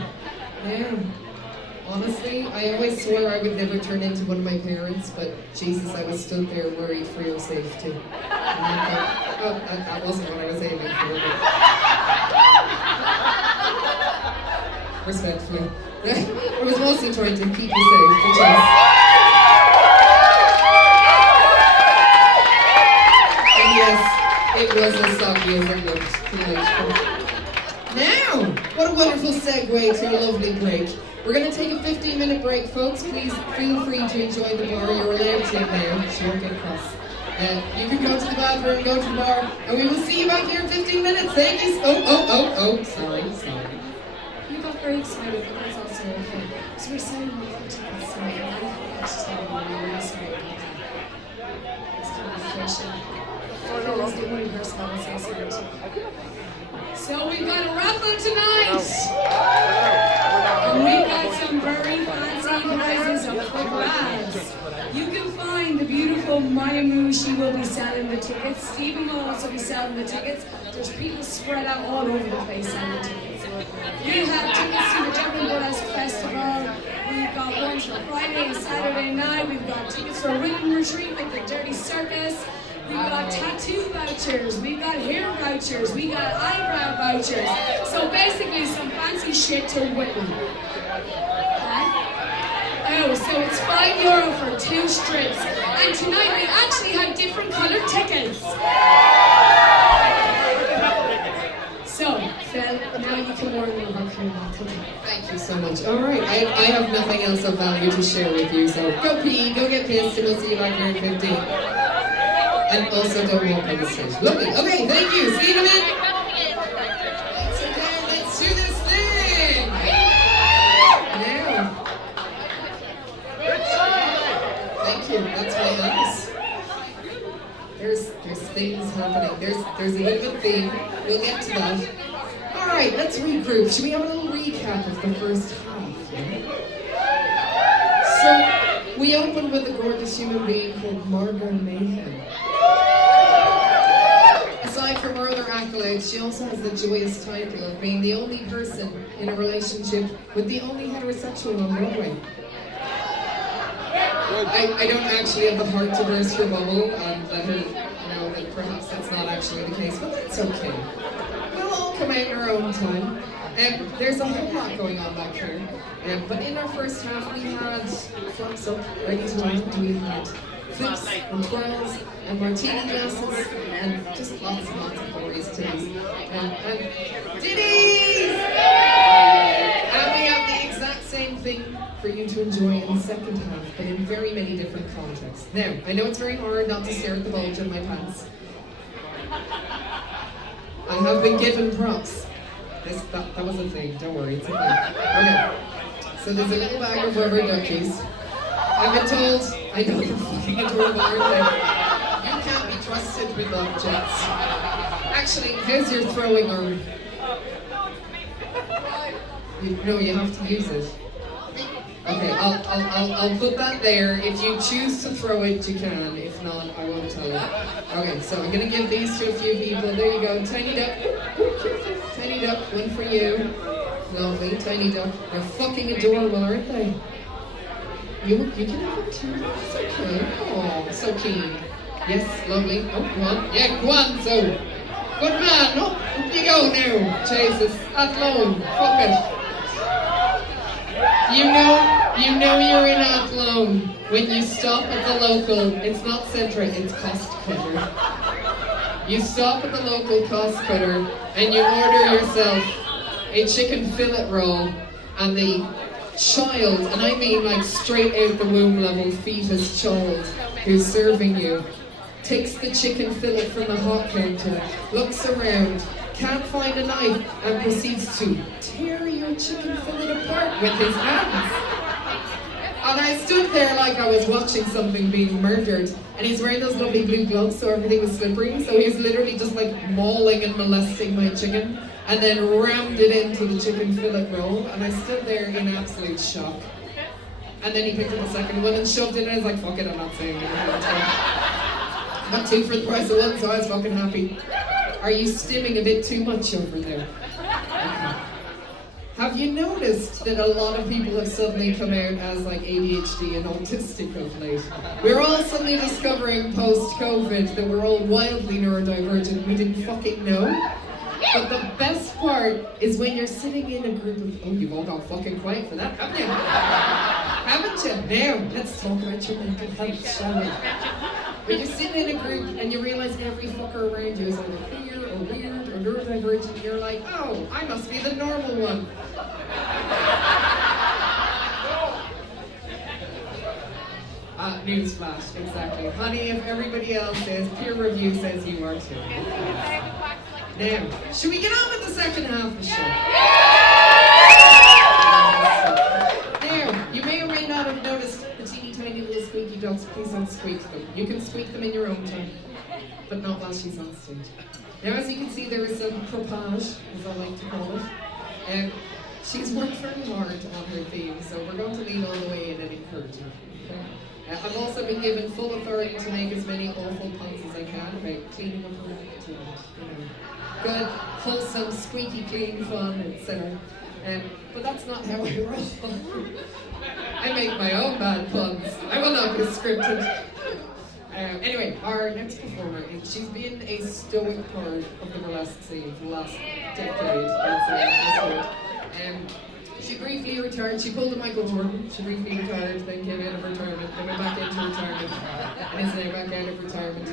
Yeah. Honestly, I always swore I would never turn into one of my parents, but Jesus, I was stood there worried for your safety. Oh, that wasn't what I was aiming for. But... respectfully. I was mostly trying to keep you safe, but yes. And yes, it was as soggy as it looked. Now, what a wonderful segue to a lovely break. We're going to take a 15-minute break, folks. Please feel free to enjoy the bar. You're allowed to now. She won't get cross. You can go to the bathroom, go to the bar, and we will see you back here in 15 minutes. Thank you. Oh, sorry. You got very excited, but that's also okay. So we're selling more tickets tonight, and I forgot to tell you when we were sorry about that. It's communication. Phil is the only person I would say sorry to. So we've got a raffle tonight! And we've got some very fancy prizes up for grabs. You can find the beautiful Maya Moo. She will be selling the tickets. Stephen will also be selling the tickets. There's people spread out all over the place selling the tickets. We have tickets to the Dublin Burlesque Festival. We've got ones for Friday and Saturday night. We've got tickets for a reading retreat with the Dirty Circus. We've got tattoo vouchers, we've got hair vouchers, we got eyebrow vouchers. So basically some fancy shit to win. Oh, so it's €5 for 2 strips. And tonight we actually have different coloured tickets. So, Phil, now you can warn me about coming back tonight. Thank you so much. All right, I have nothing else of value to share with you, so go pee, go get pissed, and we'll see you back here in 15. And also don't walk on the stage. Lovely. Okay, thank you. See you in a minute. So now let's do this thing. Now. Thank you. That's my eyes. There's things happening. There's a bit of a theme. We'll get to that. All right, let's regroup. Should we have a little recap of the first half? Yeah? So we opened with a gorgeous human being called Margot Mayhem. Aside from her other accolades, she also has the joyous title of being the only person in a relationship with the only heterosexual on Broadway. I don't actually have the heart to burst her bubble and let her know that perhaps that's not actually the case, but that's okay. We'll all come out in our own time. There's a whole lot going on back here. But in our first half, we had flaps up, ready to land. We had flips and twirls and martini glasses and just lots and lots of glories to these. And ditties! And we have the exact same thing for you to enjoy in the second half, but in very many different contexts. Now, I know it's very hard not to stare at the bulge in my pants. I have been given props. That was a thing, don't worry, it's a thing. Okay, so there's a little bag of rubber duckies. I've been told, I know you're fucking adorable, aren't they? You can't be trusted with objects. Actually, how's your throwing arm? No, you have to use it. Okay, I'll put that there. If you choose to throw it, you can. If not, I won't tell you. Okay, so I'm gonna give these to a few people. There you go, Tiny Duck. Tiny Duck, one for you. Lovely, Tiny Duck. They're fucking adorable, aren't they? You can have them too. That's okay. Oh, so keen. Yes, lovely. Oh, go on. Yeah, go on, so. Good man. Oh, up you go now. Jesus. Athlone. Fuck it. You know you're in Athlone when you stop at the local, it's not Centra, it's Cost Cutter. You stop at the local Cost Cutter and you order yourself a chicken fillet roll, and the child, and I mean like straight out the womb level fetus child who's serving you, takes the chicken fillet from the hot counter, looks around, can't find a knife, and proceeds to tear your chicken fillet apart with his hands. And I stood there like I was watching something being murdered, and he's wearing those lovely blue gloves so everything was slippery, so he was literally just like mauling and molesting my chicken, and then rammed it into the chicken fillet roll, and I stood there in absolute shock. And then he picked up the second one and shoved it in, and I was like, fuck it, I'm not saying anything. Got 2 for the price of 1, so I was fucking happy. Are you stimming a bit too much over there? Okay. Have you noticed that a lot of people have suddenly come out as like ADHD and autistic of late? We're all suddenly discovering post-COVID that we're all wildly neurodivergent. We didn't fucking know. But the best part is when you're sitting in a group of... Oh, you've all gone fucking quiet for that, haven't you? Haven't you? Now, let's talk about your mental health, shall we? When you're sitting in a group and you realise every fucker around you is either queer or weird or neurodivergent, you're like, oh, I must be the normal one. Newsflash, exactly. Honey, if everybody else says, peer review says you are too. Now, should we get on with the second half of the show? Now, you may or may not have noticed the teeny tiny little squeaky dogs. Please don't squeak them. You can squeak them in your own time, but not while she's on stage. Now, as you can see, there is some propage, as I like to call it. She's worked very hard on her theme, so we're going to lean all the way in and encourage her. Okay? I've also been given full authority to make as many awful puns as I can about cleaning up her act, you know. Good, wholesome, squeaky clean fun, etc. But that's not how I roll. I make my own bad puns. I will not be scripted. Anyway, our next performer, she's been a stoic part of the burlesque scene for the last decade, she briefly retired. She pulled a Michael Jordan. She briefly retired, then came out of retirement, then went back into retirement, and is now back out of retirement.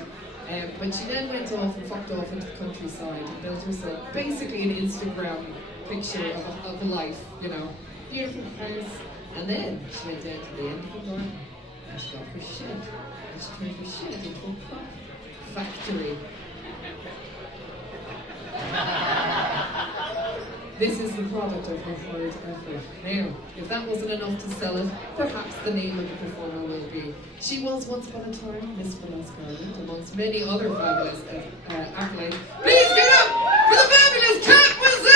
But she then went off and fucked off into the countryside and built herself basically an Instagram picture of life, you know. Beautiful house. And then she went down to the end of the garden and she got her shed. And she turned her shed into a crop factory. This is the product of her hard effort. Now, if that wasn't enough to sell it, perhaps the name of the performer will be. She was once upon a time Miss Burlesque Ireland, amongst many other fabulous accolades. Please give it up for the fabulous Cat Wizard!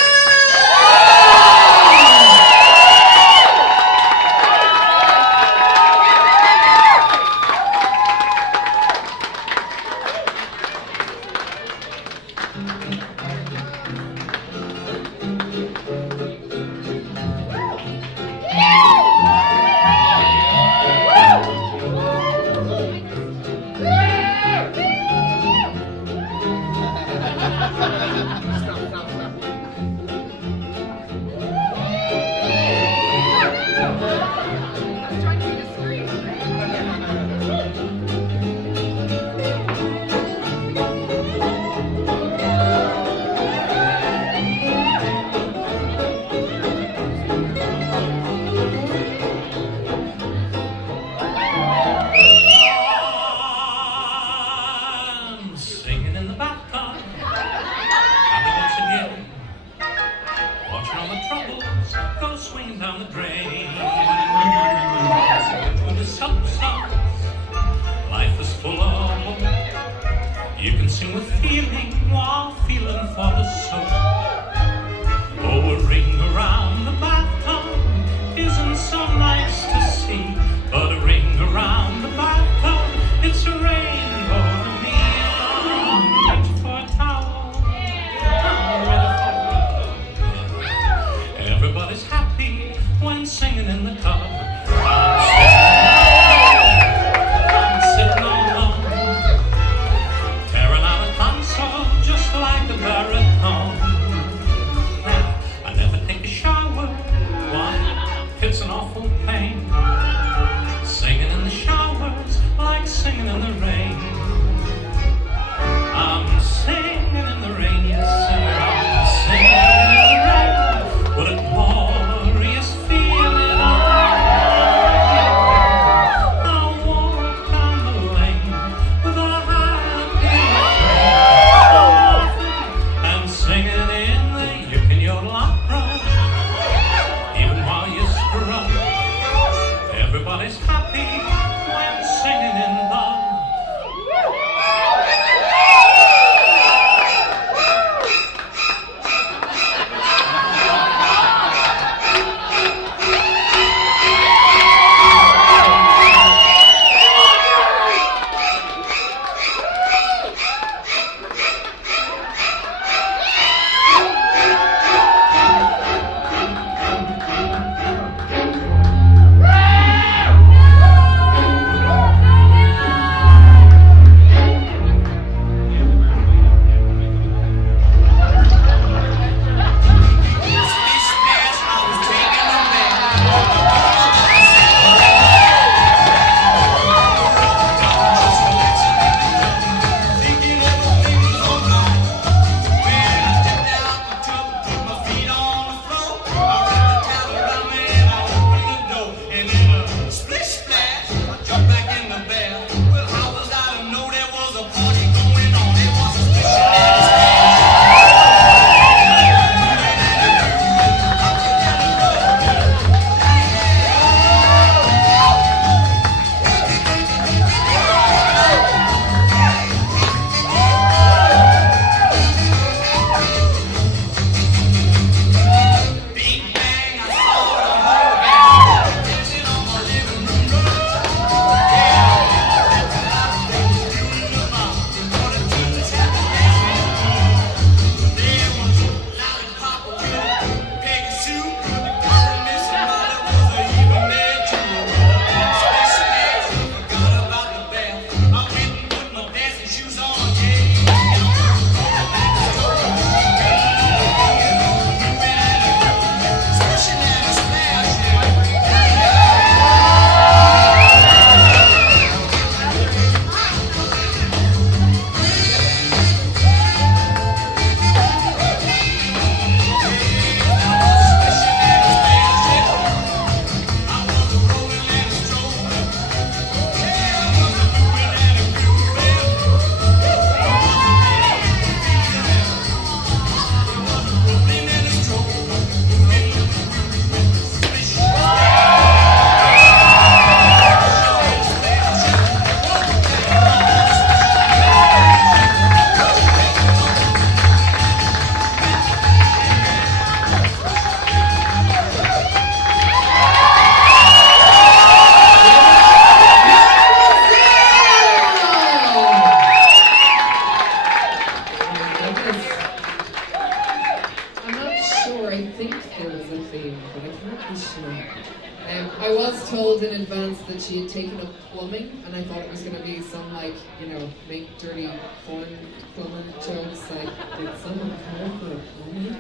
Tearing out a console just like the baritone. or I think there was a theme, but I can't be sure. I was told in advance that she had taken up plumbing, and I thought it was going to be some, like, you know, make dirty porn plumber jokes, like, did someone call for a plumber?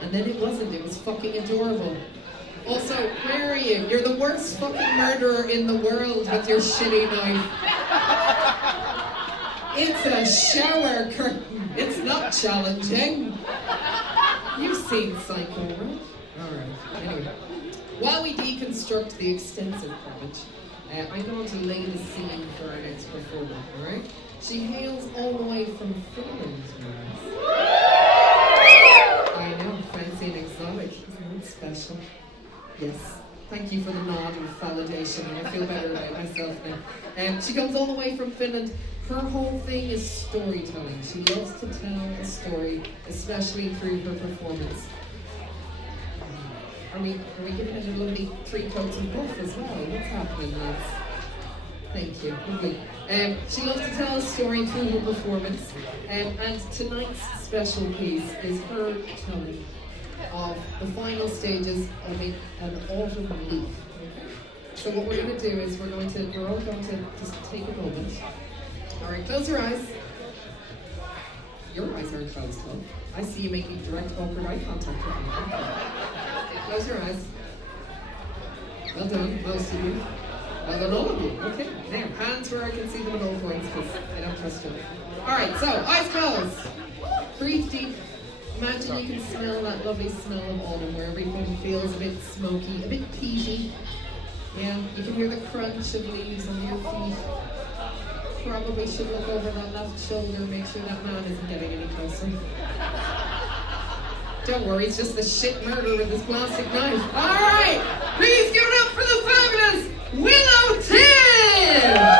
And then it wasn't, it was fucking adorable. Also, where are you? You're the worst fucking murderer in the world with your shitty knife. It's a shower curtain. It's not challenging. You've seen Psycho, right? Alright, anyway. While we deconstruct the extensive coverage, I'm going to lay the scene for our next performer, alright? She hails all the way from Finland, I know, fancy and exotic. Isn't that special? Yes. Thank you for the nod and validation. I feel better about myself now. She comes all the way from Finland. Her whole thing is storytelling. She loves to tell a story, especially through her performance. Are we giving it a lovely 3 coats of buff as well? What's happening, lads? Thank you. Lovely. She loves to tell a story through her performance. And tonight's special piece is her telling of the final stages of an autumn leaf. Okay? So what we're going to do is we're all going to just take a moment. All right, close your eyes. Your eyes aren't closed, love. I see you making direct, awkward eye contact with me. Okay, close your eyes. Well done, most of you. Well done, all of you. Okay, now hands where I can see them at all points because I don't trust you. All right, so eyes closed. Breathe deep. Imagine you can smell that lovely smell of autumn where everything feels a bit smoky, a bit peaty. Yeah, you can hear the crunch of leaves on your feet. Probably should look over that left shoulder, make sure that man isn't getting any closer. Don't worry, it's just the shit murderer with his plastic knife. Alright, please give it up for the fabulous Willow Tim!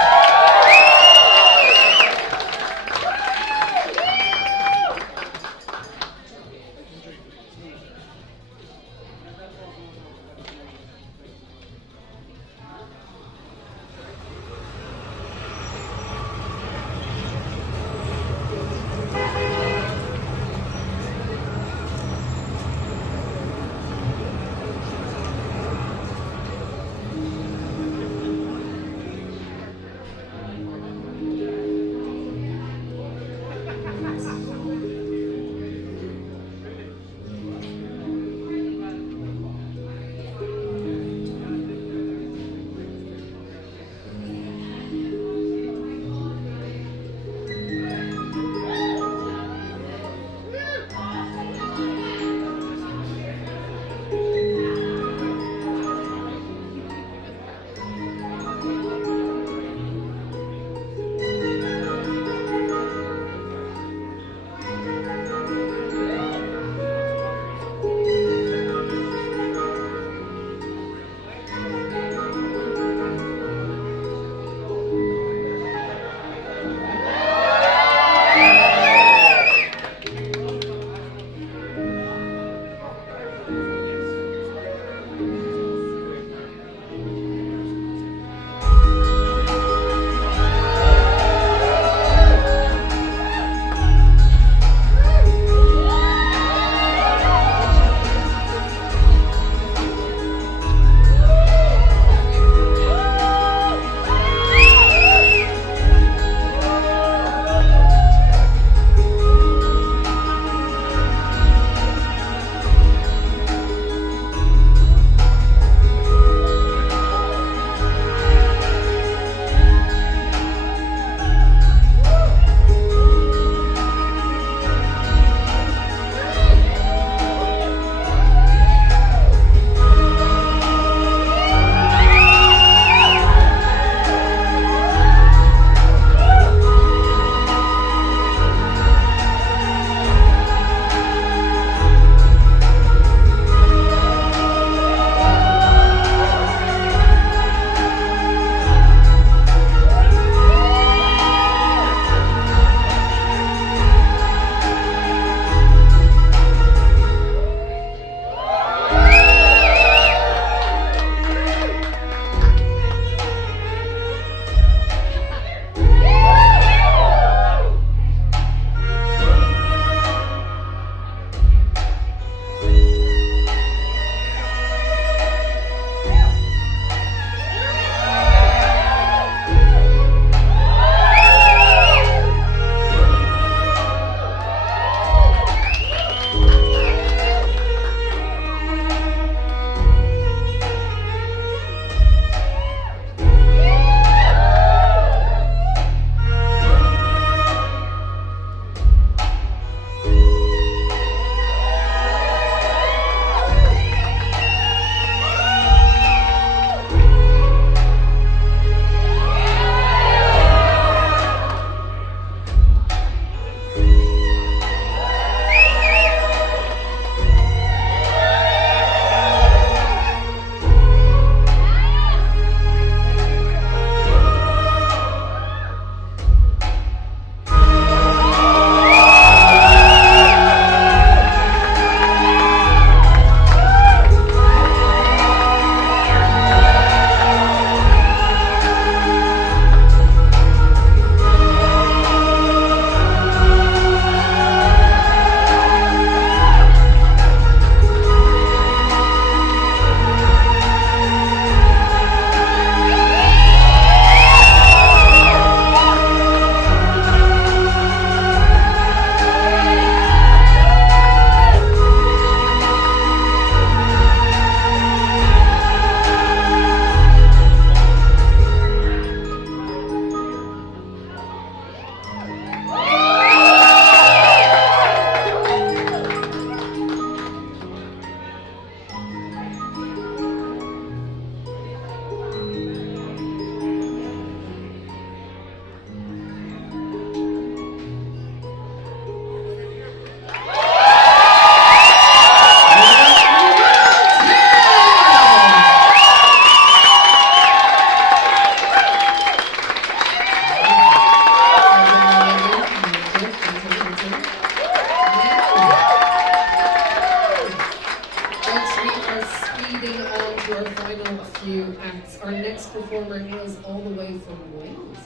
to our final few acts. Our next performer hails all the way from Wales.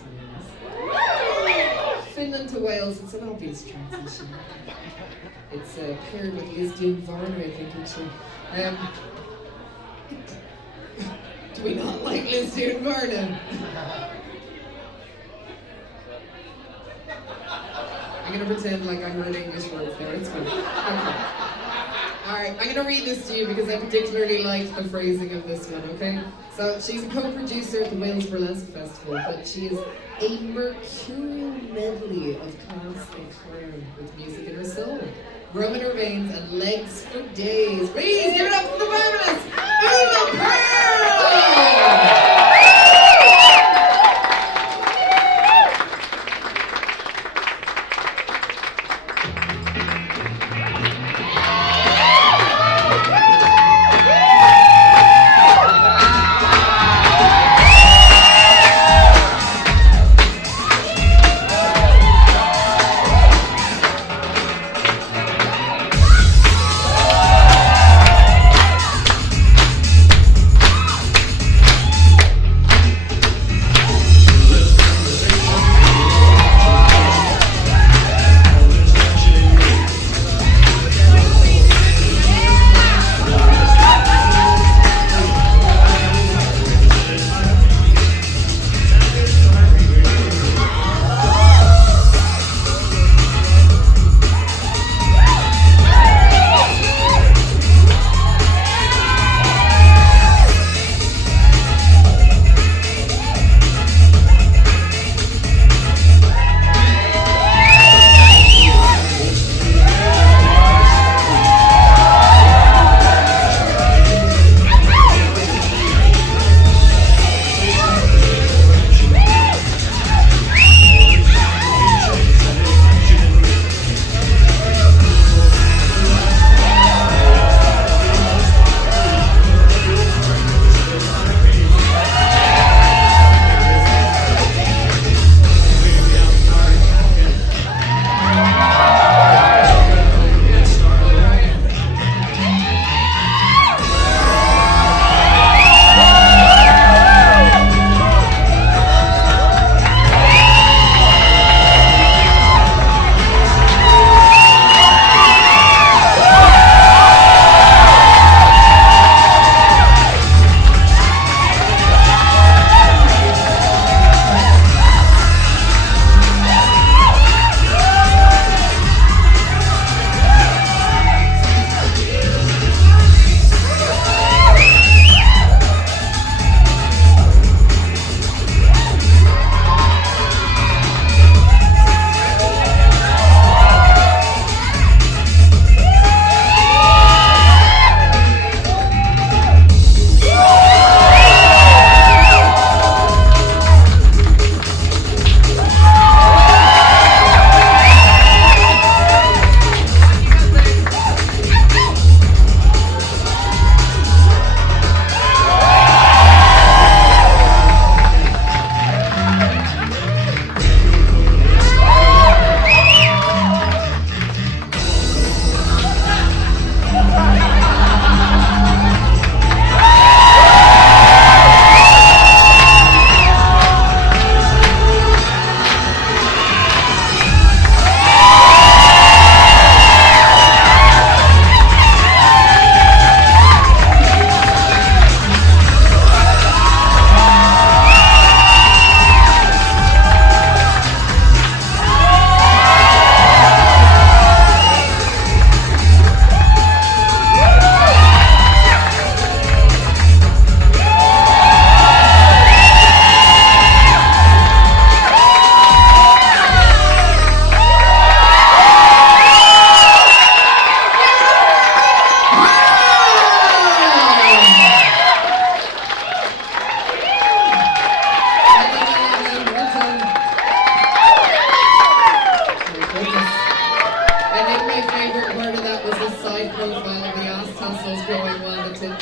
Finland to Wales, it's an obvious transition. It's paired with Lisdian Varner, I think, actually. Do we not like Lisdian Varner? I'm gonna pretend like I heard English words there, it's fine. Okay. Alright, I'm gonna read this to you because I particularly like the phrasing of this one, okay? So, she's a co-producer at the Wales Burlesque Festival, but she is a mercurial medley of class and charm with music in her soul, rum in her veins, and legs for days. Please give it up for the fabulous Eva Pearl!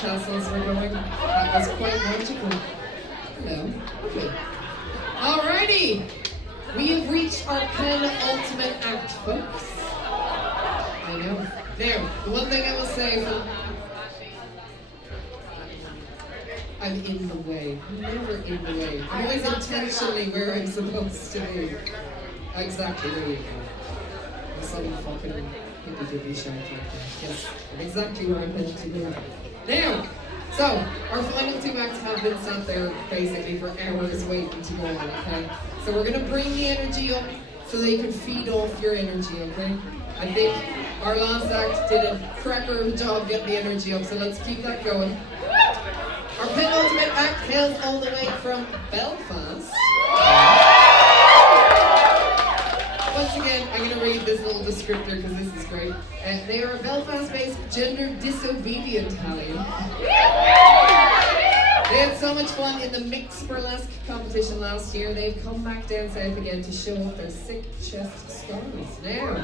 tassels were going. That was quite magical. Hello. Okay. Alrighty. We have reached our penultimate act, folks. I know. There. The one thing I will say I'm in the way. I'm never in the way. I'm always intentionally where I'm supposed to be. Exactly, there you go. Some fucking hippy-dippy shite like that. Yes, I'm exactly where I'm meant to be. Now, so, our final two acts have been sat there basically for hours waiting to go on, okay? So we're going to bring the energy up so they can feed off your energy, okay? I think our last act did a cracker of a job getting the energy up, so let's keep that going. Our penultimate act hails all the way from Belfast. Once again, I'm going to read this little descriptor because this is great. They are a Belfast-based gender disobedient battalion. They had so much fun in the mixed burlesque competition last year. They've come back down south again to show off their sick chest stars. Now,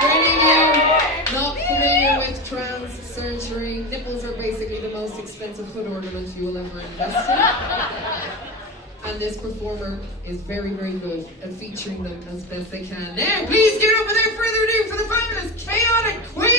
for any of you not familiar with trans surgery, nipples are basically the most expensive hood ornament you will ever invest in. And this performer is very, very good at featuring them as best they can. Now, please give it up without further ado for the fabulous Chaotic Queen!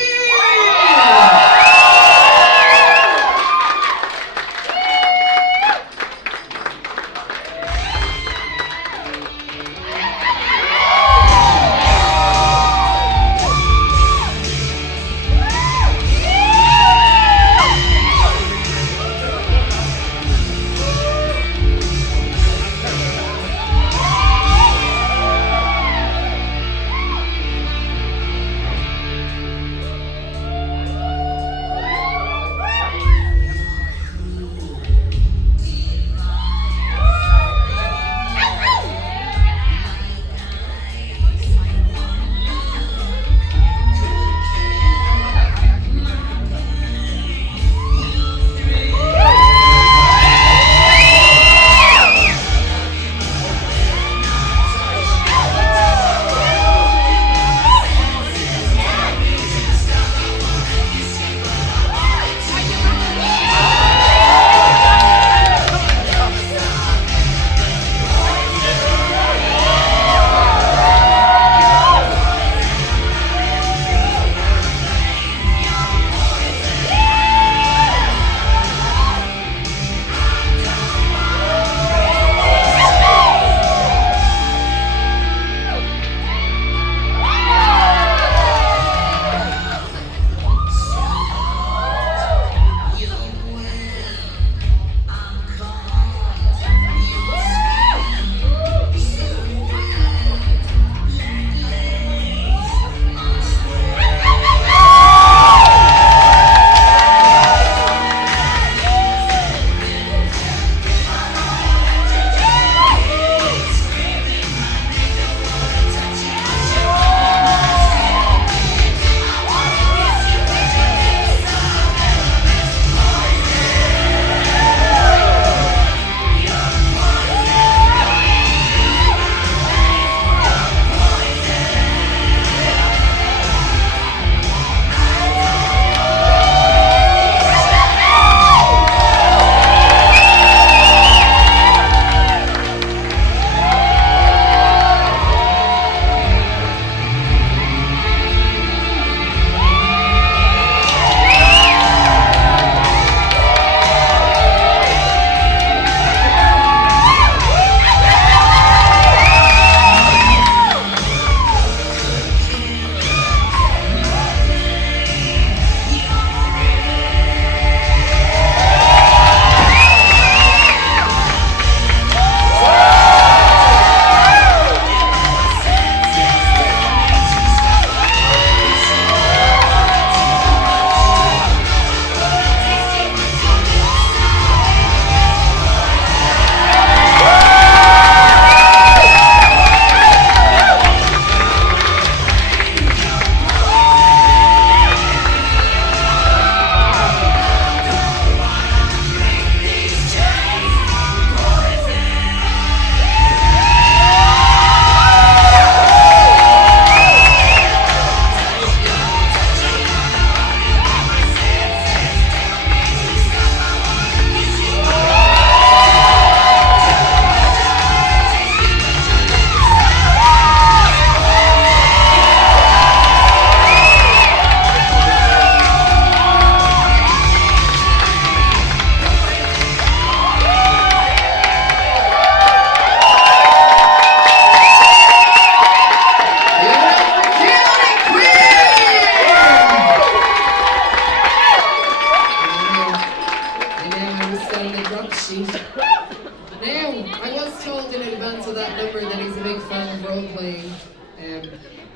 role playing,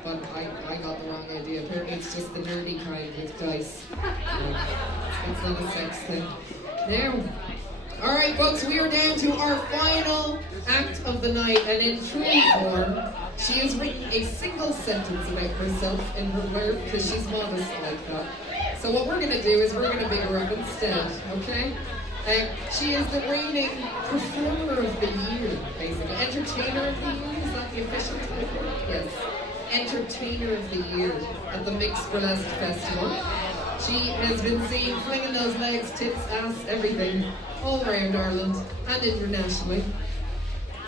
but I got the wrong idea. Apparently it's just the nerdy kind with dice. It's not a sex thing. Now, alright folks, we are down to our final act of the night, and in true form, she has written a single sentence about herself in her word because she's modest like that. So what we're going to do is we're going to big her up instead, okay? She is the reigning performer of the year, basically. Entertainer of the year, is that the official title? Yes. Entertainer of the year at the Mixed Burlesque Festival. She has been seen flinging those legs, tits, ass, everything, all around Ireland and internationally.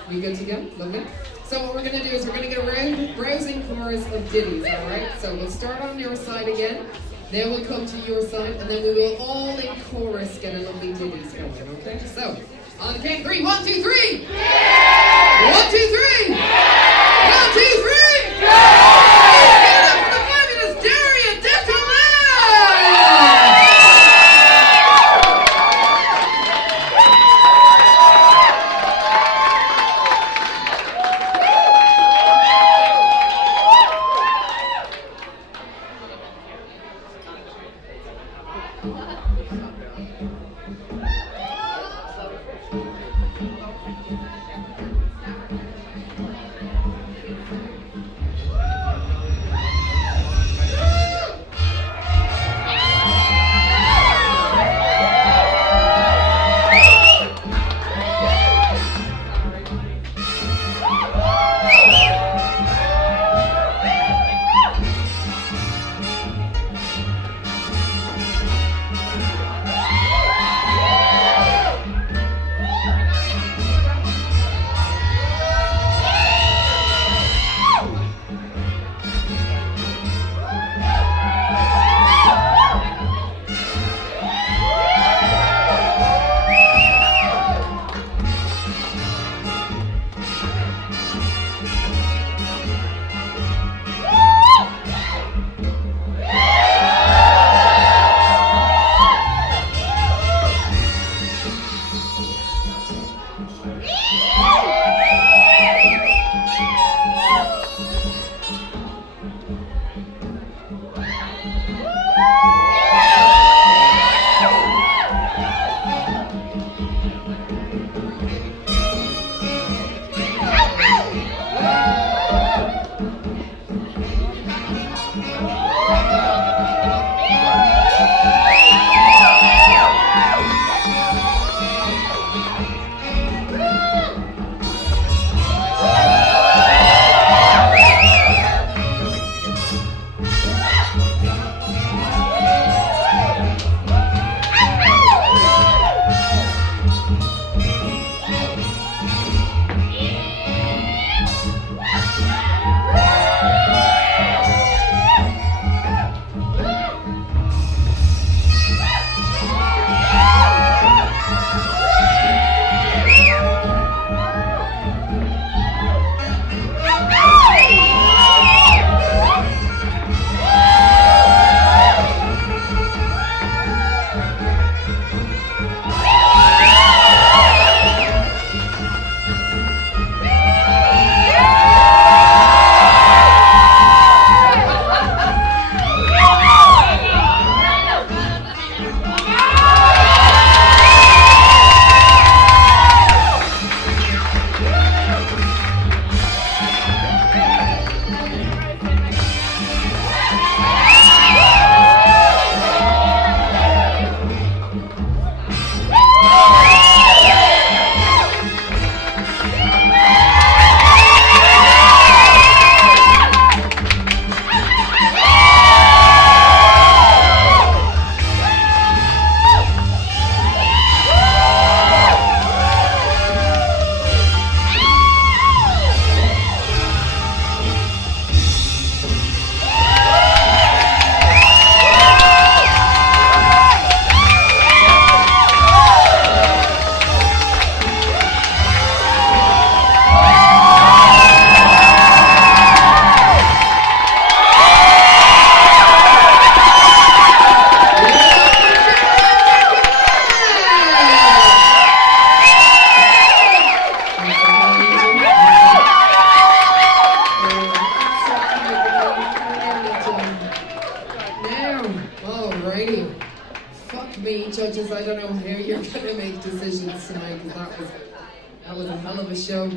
We good to go? Lovely. So what we're going to do is we're going to get a rousing chorus of ditties, alright? So we'll start on your side again, then we'll come to your side, and then we will all in chorus get a lovely ditties going, okay? So, on the count 3, 1, 2, 3! Yeah! 1, 2, 3! Yeah! 1, 2, 3! Yeah! Give it up for the fabulous Daria Decola! fuck me, judges. I don't know how you're gonna make decisions tonight, because that was a hell of a show.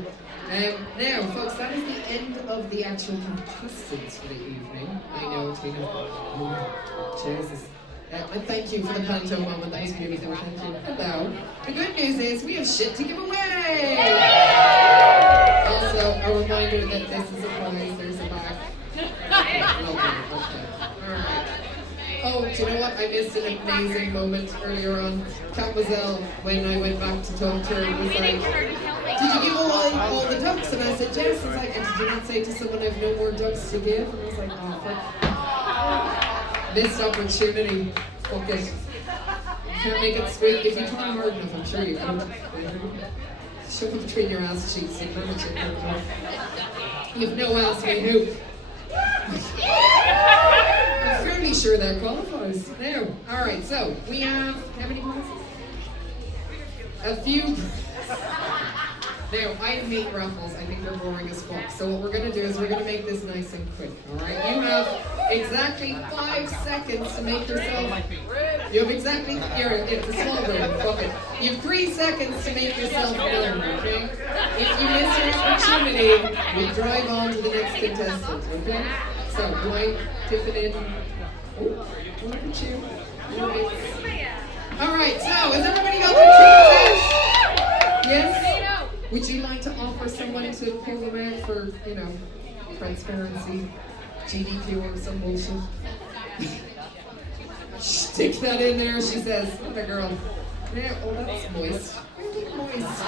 Now, folks, that is the end of the actual contestants for the evening. I know, Tina. Oh, Jesus. And thank you for the panto moment. That was beautiful. Thank you. Hello. The good news is we have shit to give away. Also, a reminder that this is a prize. There's a bag. Okay. All right. Oh, do you know what? I missed an amazing moment earlier on. Mademoiselle, when I went back to talk to her, was like, "Did you give away all the ducks?" And I said, "Yes." I was like, "And did you not say to someone, I've no more ducks to give?" And I was like, "Oh, fuck. Missed opportunity. Fuck it. You can't make it sweet. If you try hard enough, I'm sure you can." Shove it between your ass cheeks and manage it. You've no ass me who. I'm fairly sure that qualifies. Now, alright, so we have how many passes? A few. Now, I hate raffles. I think they're boring as fuck. So what we're going to do is we're going to make this nice and quick, alright? You have exactly 5 seconds to make yourself... You have exactly... It's a small room, fuck it. You have 3 seconds to make yourself known, okay? If you miss your opportunity, we drive on to the next contestant, okay? So, do I tip it in? Oh, look at you. Alright, so has everybody got their tickets? Yes? Would you like to offer someone to pull them out for, you know, transparency, GDP or some bullshit? Stick that in there, she says. What a girl. Yeah, oh, that's moist. Really moist.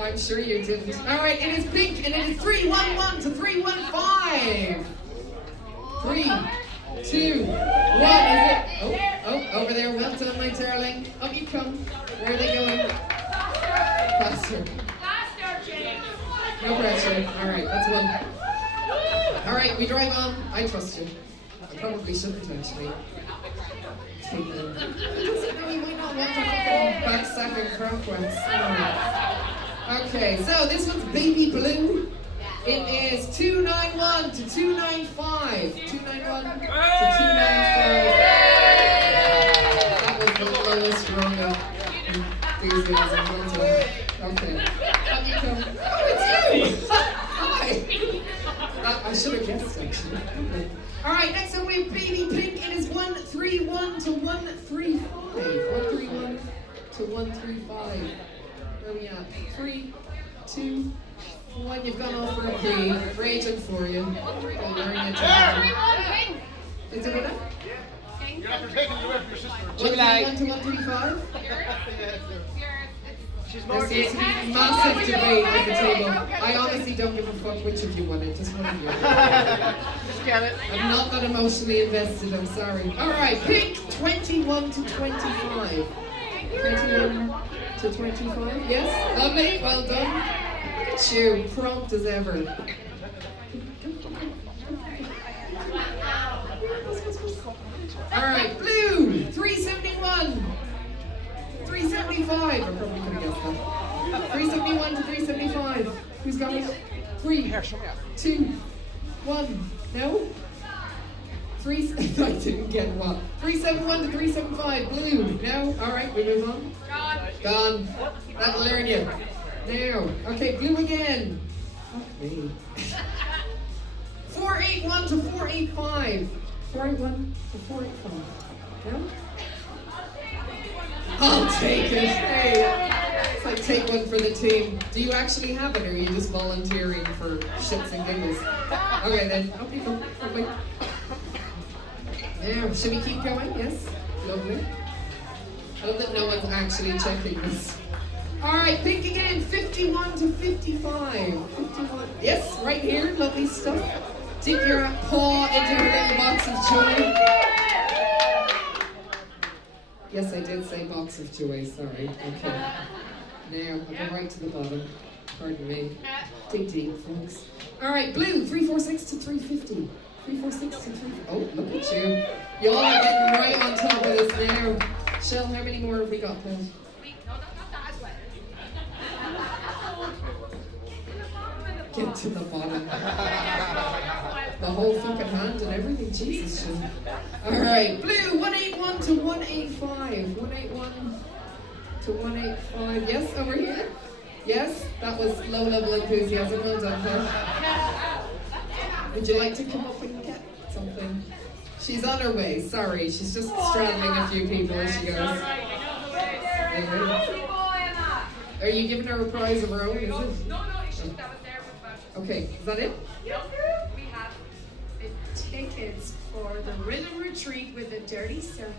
I'm sure you didn't. Alright, it is pink and it is 311 to 315. 3, 2, 1. Is it? Oh, over there. Well done, my darling. Up you come. Where are they going? Faster. No pressure. Alright, that's one. Alright, we drive on. I trust you. I probably shouldn't actually. Take them. You might not want to fucking backsack and crop wax. Okay, so this one's baby blue. It is 291 to 295. 291 to 295. That was the lowest rung up enthusiasm. Okay. Up you come. Oh, it's you! Hi! I should have guessed, actually. Okay. Alright, next up we have baby pink. It is 131 to 135. 131 to 135. Where are we at? 3, 2, 1. You've gone off for a pre. Raging for you. Oh, learning it down. Is it winner? You're after taking it away from your sister. 131 to 135? She's more This is massive debate at the table. I honestly don't give a fuck which of you won it. Just one of you. Just get it. I'm not that emotionally invested, I'm sorry. Alright, pink 21 to 25. 21 to 25, yes? Lovely, well done. Look at you, prompt as ever. Alright, blue 371. 375. I probably could have guessed that. 371 to 375. Who's got it? 3, 2, 1. No? 3. I didn't get what? 371 to 375. Blue. No? Alright, we move on. Gone. That'll learn you. Now. Okay, blue again. Fuck me. 481 to 485. 481 to 485. No? I'll take it. Hey, it's like take one for the team. Do you actually have it, or are you just volunteering for shits and giggles? Okay then, up you go. Lovely. Now, should we keep going? Yes. Lovely. I love that no one's actually checking this. Alright, pink again. 51 to 55. 51. Yes, right here. Lovely stuff. Dip your paw into a little box of joy. Yes, I did say box of joy, sorry. Okay. Now, I'll go right to the bottom. Pardon me. Dig deep, folks. Alright, blue, 346 to 350. 346 to 350. Oh, look at you. Y'all are getting right on top of this now. Shell, how many more have we got then? Get to the bottom. The whole fucking hand and everything. Jesus. Alright, blue, 181 to 185. 181 to 185. Yes, over here. Yes, that was low level enthusiasm. Well done, Phil. Would you like to come up and get something? She's on her way. Sorry, she's just straddling a few people as she goes. Are you giving her a prize of her own? Is it? No, it's just that was there with vouchers. Okay, is that it? Yep. We have The tickets for the rhythm retreat with the Dirty Circle.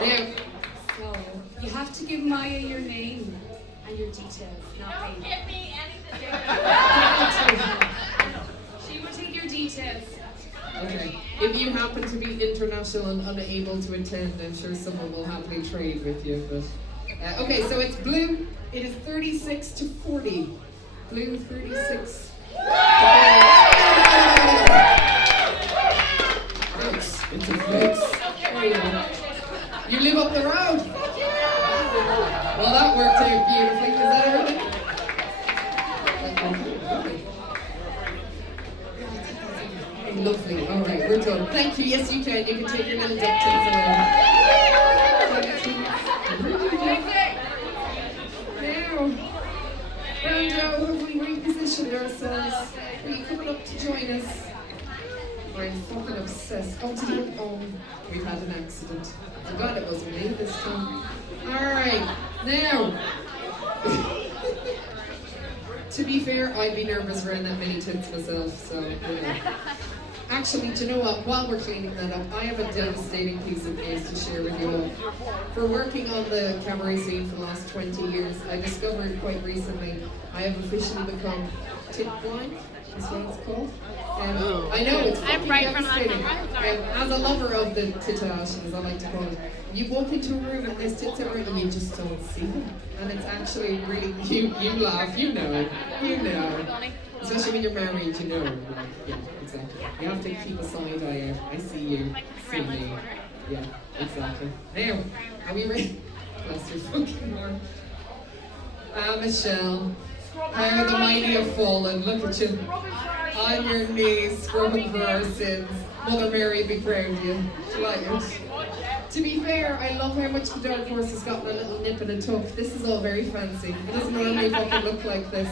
Now, So you have to give Maya your name and your details, not don't me. give me anything. She will take your details. okay. If you happen to be international and unable to attend, I'm sure someone will happily trade with you. But okay, so it's blue. It is 36 to 40. Blue 36. Thanks. It's a flex. There you go. You live up the road. Fuck yeah. Well, that worked out beautifully. Is that everything? Okay. Lovely. All right, we're done. Thank you. Yes, you can. You can take your little duck tits around. Now, Brando, have we repositioned ourselves? Are you coming up to join us? I'm fucking obsessed. Oh, we've had an accident. I forgot it wasn't me this time. Alright, now. To be fair, I'd be nervous around that many tits myself, so, you know. Actually, do you know what? While we're cleaning that up, I have a devastating piece of news to share with you all. For working on the cabaret scene for the last 20 years, I discovered quite recently I have officially become tit blind. That's what it's called. I know, it's fucking devastating. As a lover of the titage, as I like to call it, you walk into a room and there's tits everywhere and you just don't see them. And it's actually really, you laugh, you know. Especially when you're married, you know. Like, yeah, exactly. You have to keep a side eye out. I see you, see me. Yeah, exactly. Now, are we ready? Bless your fucking heart. Michelle. How the mighty have fallen. Look at you. On your knees, scrubbing for our sins. Mother Mary be proud of you. Delighted. To be fair, I love how much the dark horse has gotten a little nip and a tuck. This is all very fancy. It doesn't normally fucking look like this.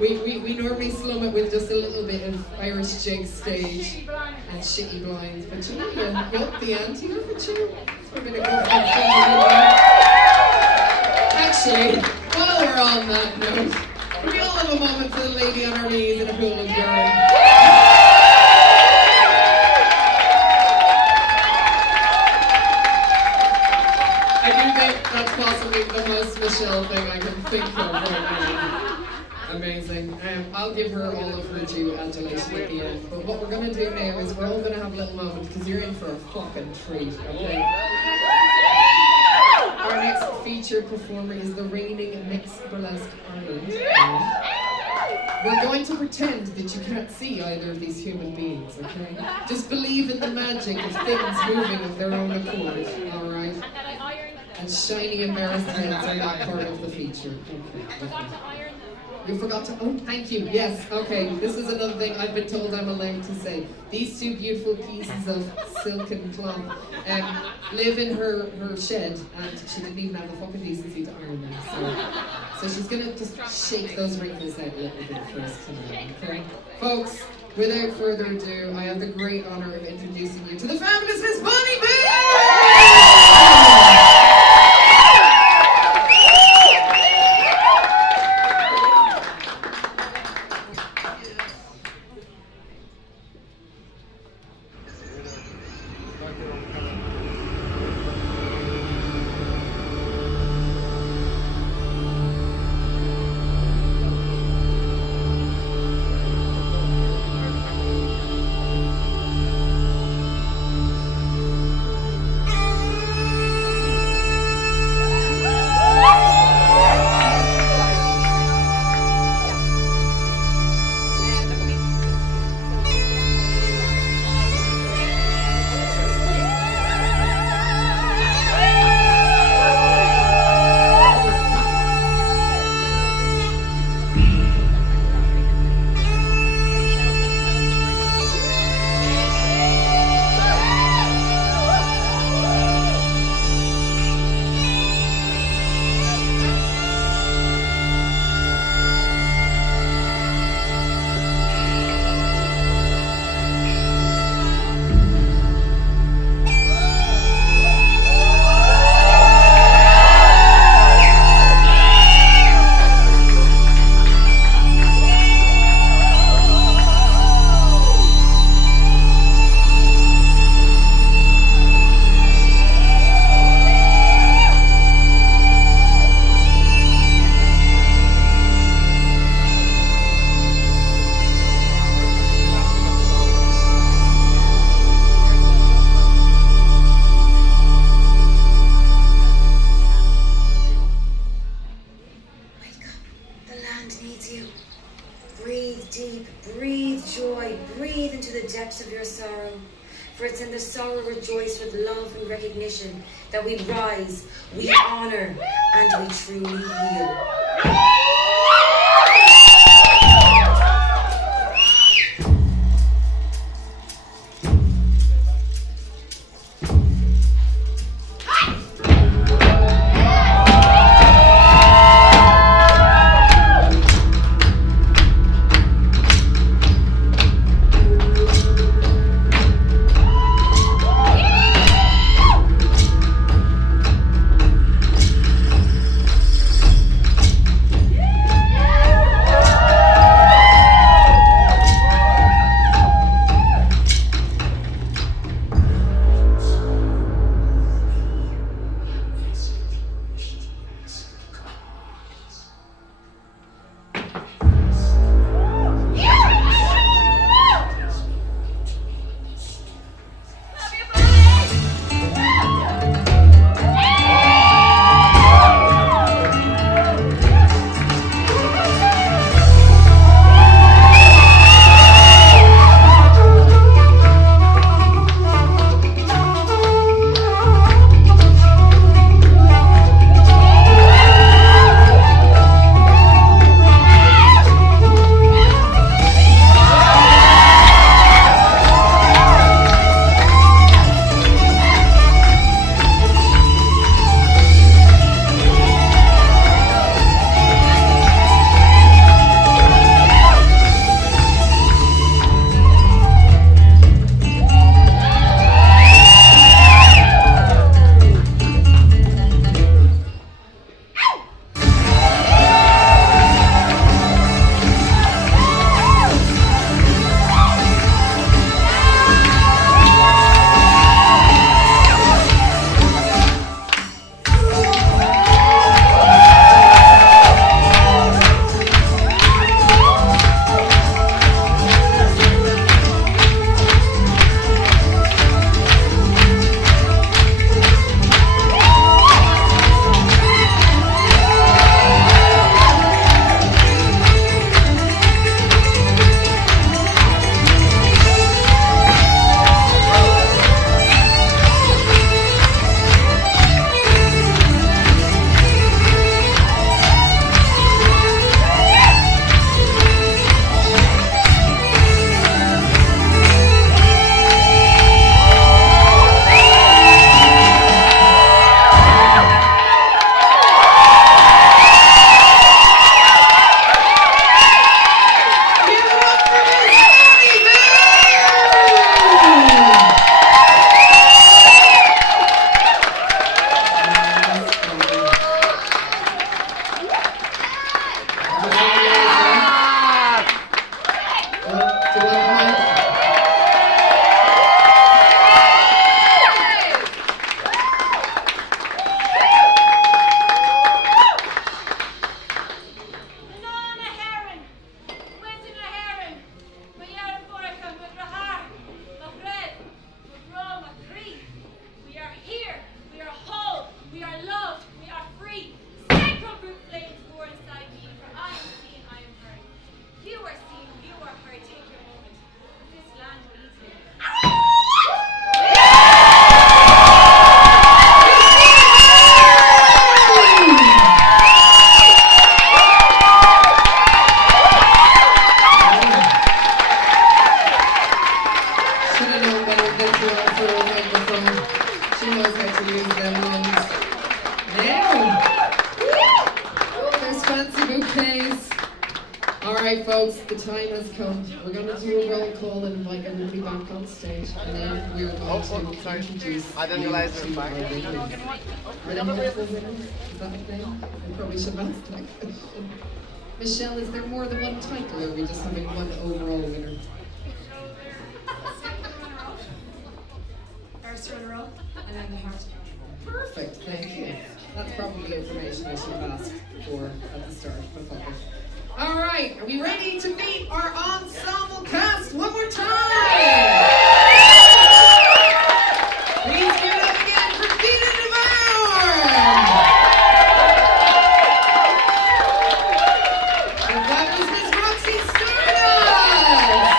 We normally slum it with just a little bit of Irish jig stage and shitty blinds. But you know, you up the ante, look at you. We're gonna go for actually, while we're on that note, can we all have a moment for the lady on her knees in a pool of urine? I do think that's possibly the most Michelle thing I can think of right now. Amazing. I'll give her all of her due adulation at the end. But what we're going to do now is we're all going to have a little moment because you're in for a fucking treat, okay? Our next featured performer is the reigning mixed burlesque Ireland. We're going to pretend that you can't see either of these human beings, okay? Just believe in the magic of things moving of their own accord, alright? And shiny embarrassed heads are not part of the feature. Okay. You forgot to, oh, thank you, yes, okay. This is another thing I've been told I'm allowed to say. These two beautiful pieces of silken cloth live in her shed, and she didn't even have the fucking decency to iron them. So she's gonna just shake those wrinkles out a little bit first tonight, okay? Folks, without further ado, I have the great honor of introducing you to the fabulous Miss Bonnie B! hearts and the sorrow rejoice with love and recognition that we rise, we honor, and we truly heal. right, folks, the time has come. We're going to do a roll call and invite everybody back on stage, and then we're going to introduce. I didn't realize it was back. Are there multiple winners? Is that a thing? I probably should have asked that question. Michelle, is there more than one title, or are we just having one overall winner? First runner-up, and then the heart. Perfect, thank you. That's probably information I should have asked for at the start. All right, are we ready to meet our ensemble cast one more time? Please give it up again for Gala and that was Miss Roxy Stardust.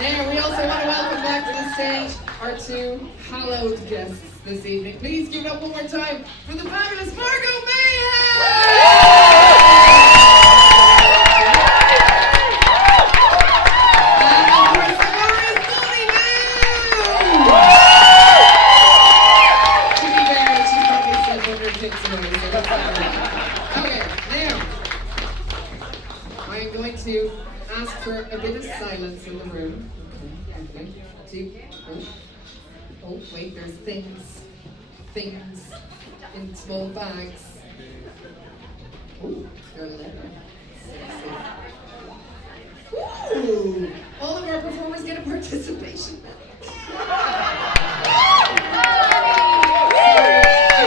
And we also want to welcome back to the stage our two hallowed guests this evening. Please give it up one more time for the fabulous Margot Mayhem! And of course, the glorious Bonnie Boo! To be fair, she probably said 100 tips away, so that's not right. Okay, now, I'm going to ask for a bit of silence in the room. Okay. Oh, wait, there's things in small bags. Oh, they're leather. Sexy. Ooh, all of our performers get a participation medal. I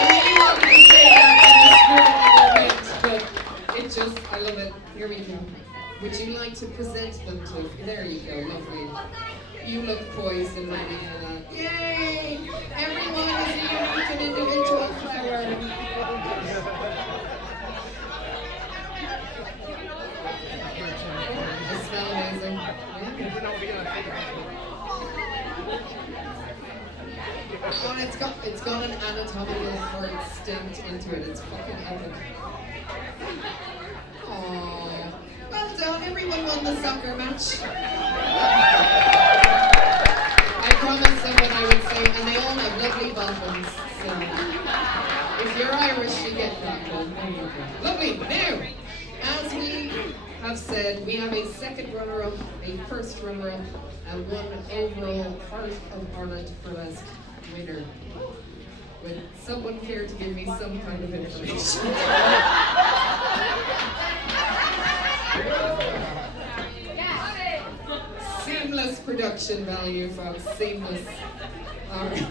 really wanted to say that in the spirit of the moment, but it just, I love it. Here we go. Would you like to present them to? There you go, lovely. You look poised and ready for that. Yay! Everyone is a unique and individual flower. They smell amazing. Oh, and it's got an anatomical heart stamped into it. It's fucking epic. Aww. Well done, everyone won the soccer match. I promised someone I would say, and they all have lovely bottoms, so if you're Irish, you get that one. There you go. Lovely. Now, as we have said, we have a second runner-up, a first runner-up, and one overall Heart of Ireland Burlesque winner. Would someone care to give me some kind of information? Seamless production value, folks. Seamless. Alright.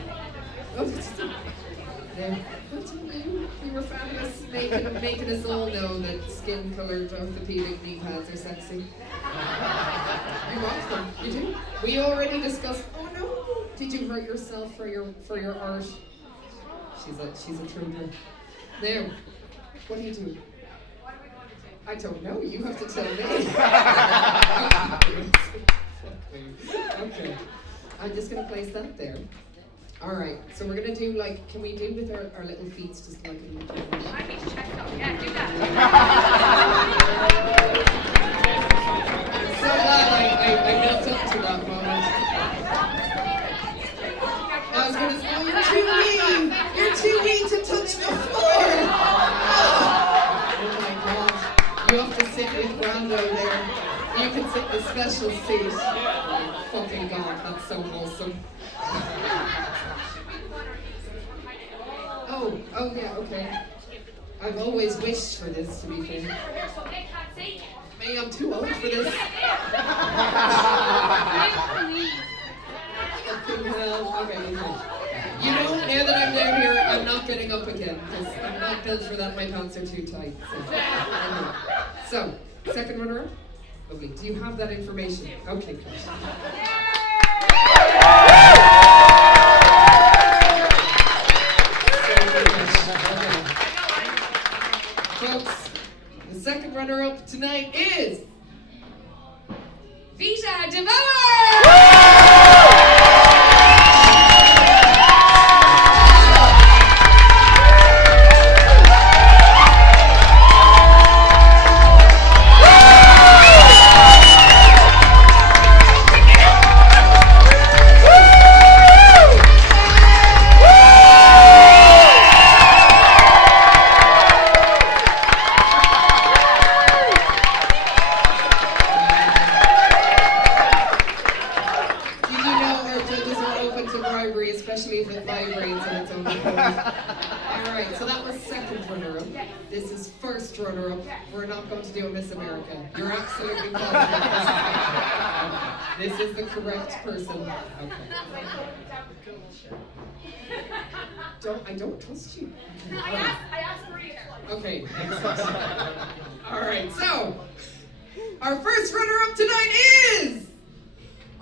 You were fabulous, making us all know that skin-colored orthopedic knee pads are sexy. You want them? You do? We already discussed. Oh no! Did you hurt yourself for your art? She's a trooper. Now, what do you do? I don't know. You have to tell me. Okay. I'm just gonna place that there. All right. So we're gonna do like, can we do with our little feet just like in the I need to check though. Yeah, do that. So glad I built up to that moment. I was gonna say, oh, you're too weak to touch the floor. Oh my God. You have to sit with Brando there. You can sit in the special seat. Oh, fucking God, that's so wholesome. Oh yeah, okay. I've always wished for this, to be fair. May, I'm too old for this. Okay. You know, now that I'm down here, I'm not getting up again, because I'm not built for that, my pants are too tight. So, second runner-up? Lovely. Do you have that information? Okay, good. Folks, the second runner-up tonight is Vita Devour! All right, so that was second runner-up. This is first runner-up. We're not going to do a Miss America. You're absolutely positive. This is the correct person. Okay. I don't trust you. I asked for you. Okay, excellent. All right, so our first runner-up tonight is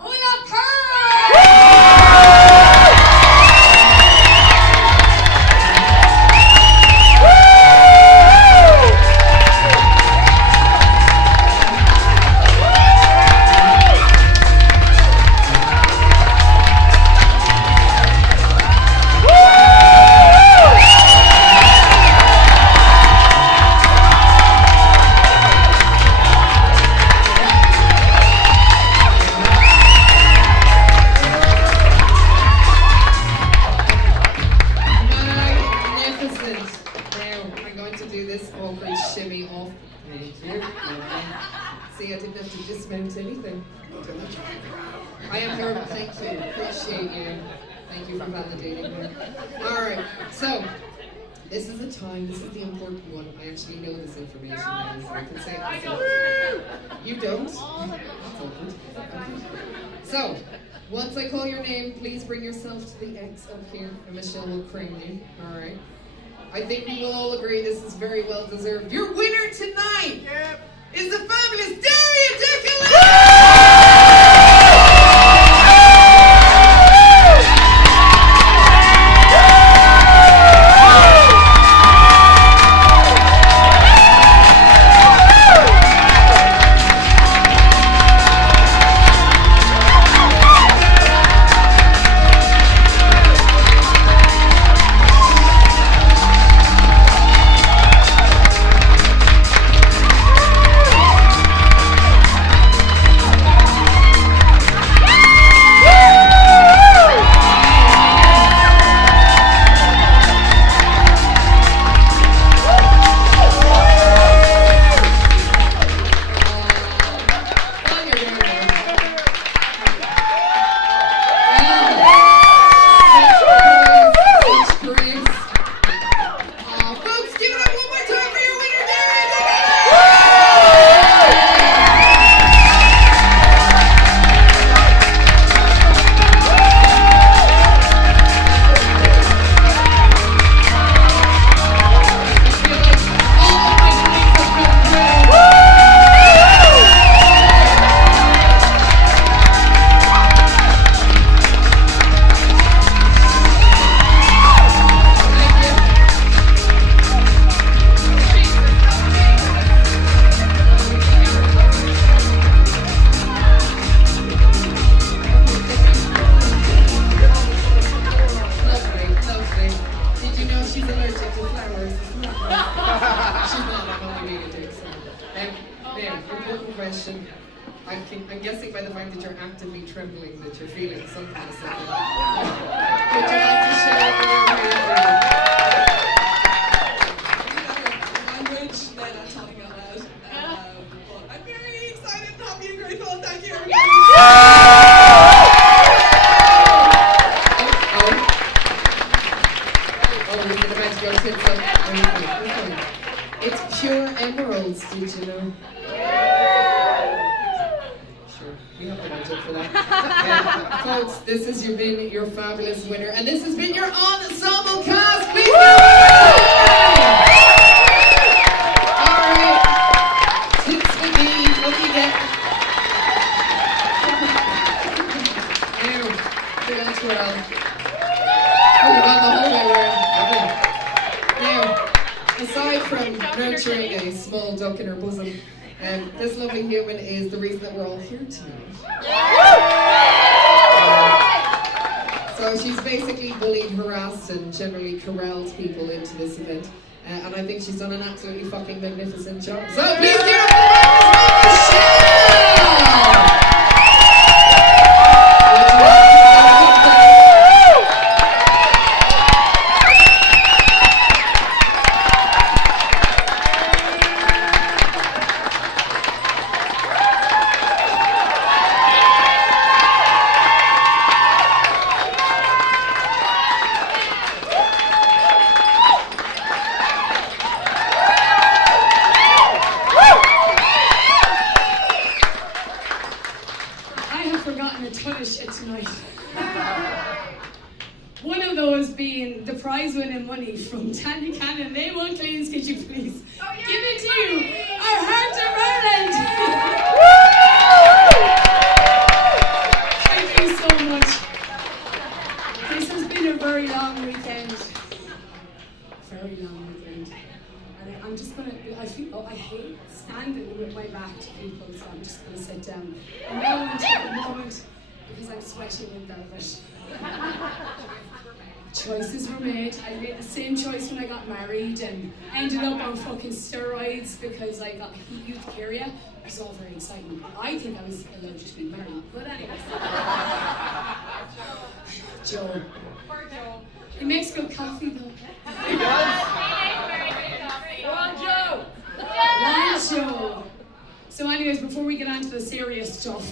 Ola Pearl! See, I didn't have to dismount anything. I am here. Thank you. Appreciate you. Thank you for validating me. All right. So, this is the time. This is the important one. I actually know this information now, so I can say it myself. You don't? That's awkward. So, once I call your name, please bring yourself to the X up here, and Michelle will crane you. All right. I think we will all agree this is very well deserved. Your winner tonight is the fabulous Daria I'm guessing by the fact that you're actively trembling that you're feeling some kind of something. Would you like to share with your language that I'm talking about? But I'm very excited and happy and grateful. Thank you. It's pure emeralds, did you know? Sure, we have the budget for that. Folks, this has been your fabulous winner, and this has been your ensemble cast. Please give it all right, Tips McGee, what do you get? Good on twirl. Oh, you got the whole way around. Now, aside from nurturing a small duck in her bosom, this lovely human is the reason that we're all here tonight. So she's basically bullied, harassed, and generally corralled people into this event. And I think she's done an absolutely fucking magnificent job. So please give it up for Michelle! ton of shit tonight. One of those being the prize winning money from Tandy Cannon. Name one, Cleans, could you please give it to our Heart of Ireland? Thank you so much. This has been a very long weekend. Very long weekend. And I'm just gonna, I hate standing with my back to people, so I'm just gonna sit down. And now I'm taking a moment because I'm sweating in velvet. Choices were made. I made the same choice when I got married and ended up on fucking steroids because I got urticaria. It was all very exciting. I think I was allergic to being married, but anyways. Joe. Poor Joe. He makes good coffee though. He makes very good coffee. One Joe! One Joe. So anyways, before we get on to the serious stuff.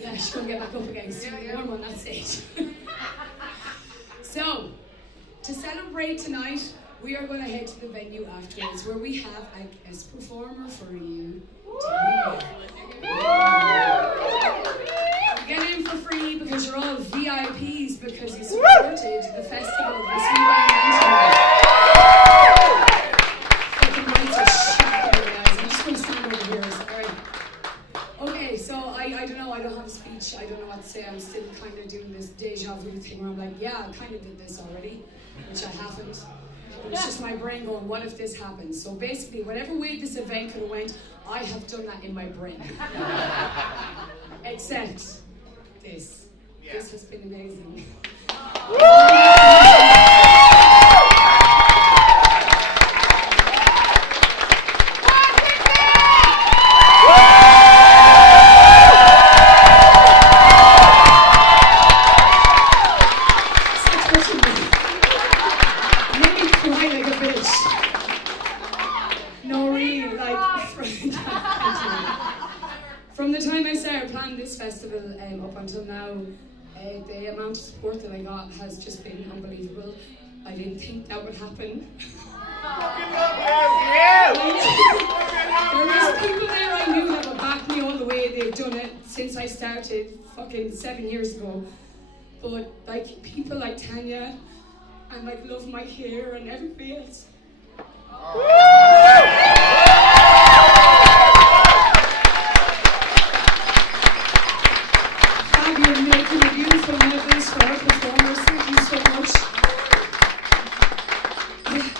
Yeah, she's gonna get back up again. So warm on that stage. So, to celebrate tonight, we are going to head to the venue afterwards where we have a guest performer for you. Get in for free because you're all VIPs because you supported the festival this weekend. Fucking lights are shit in my eyes. I'm just going to stand over here. Sorry. Okay, so I don't know, I don't have a speech, I don't know what to say, I'm still kind of doing this deja vu thing where I'm like, yeah, I kind of did this already, which I haven't. But it's just my brain going, what if this happens? So basically, whatever way this event could have went, I have done that in my brain. Except this. This has been amazing. From the time I started planning this festival up until now, the amount of support that I got has just been unbelievable. I didn't think that would happen. There was people there I knew that would back me all the way. They've done it since I started fucking 7 years ago. But like people like Tanya and like Love My Hair and everybody else. Fabio making a beautiful Memphis for our performers. Thank you so much.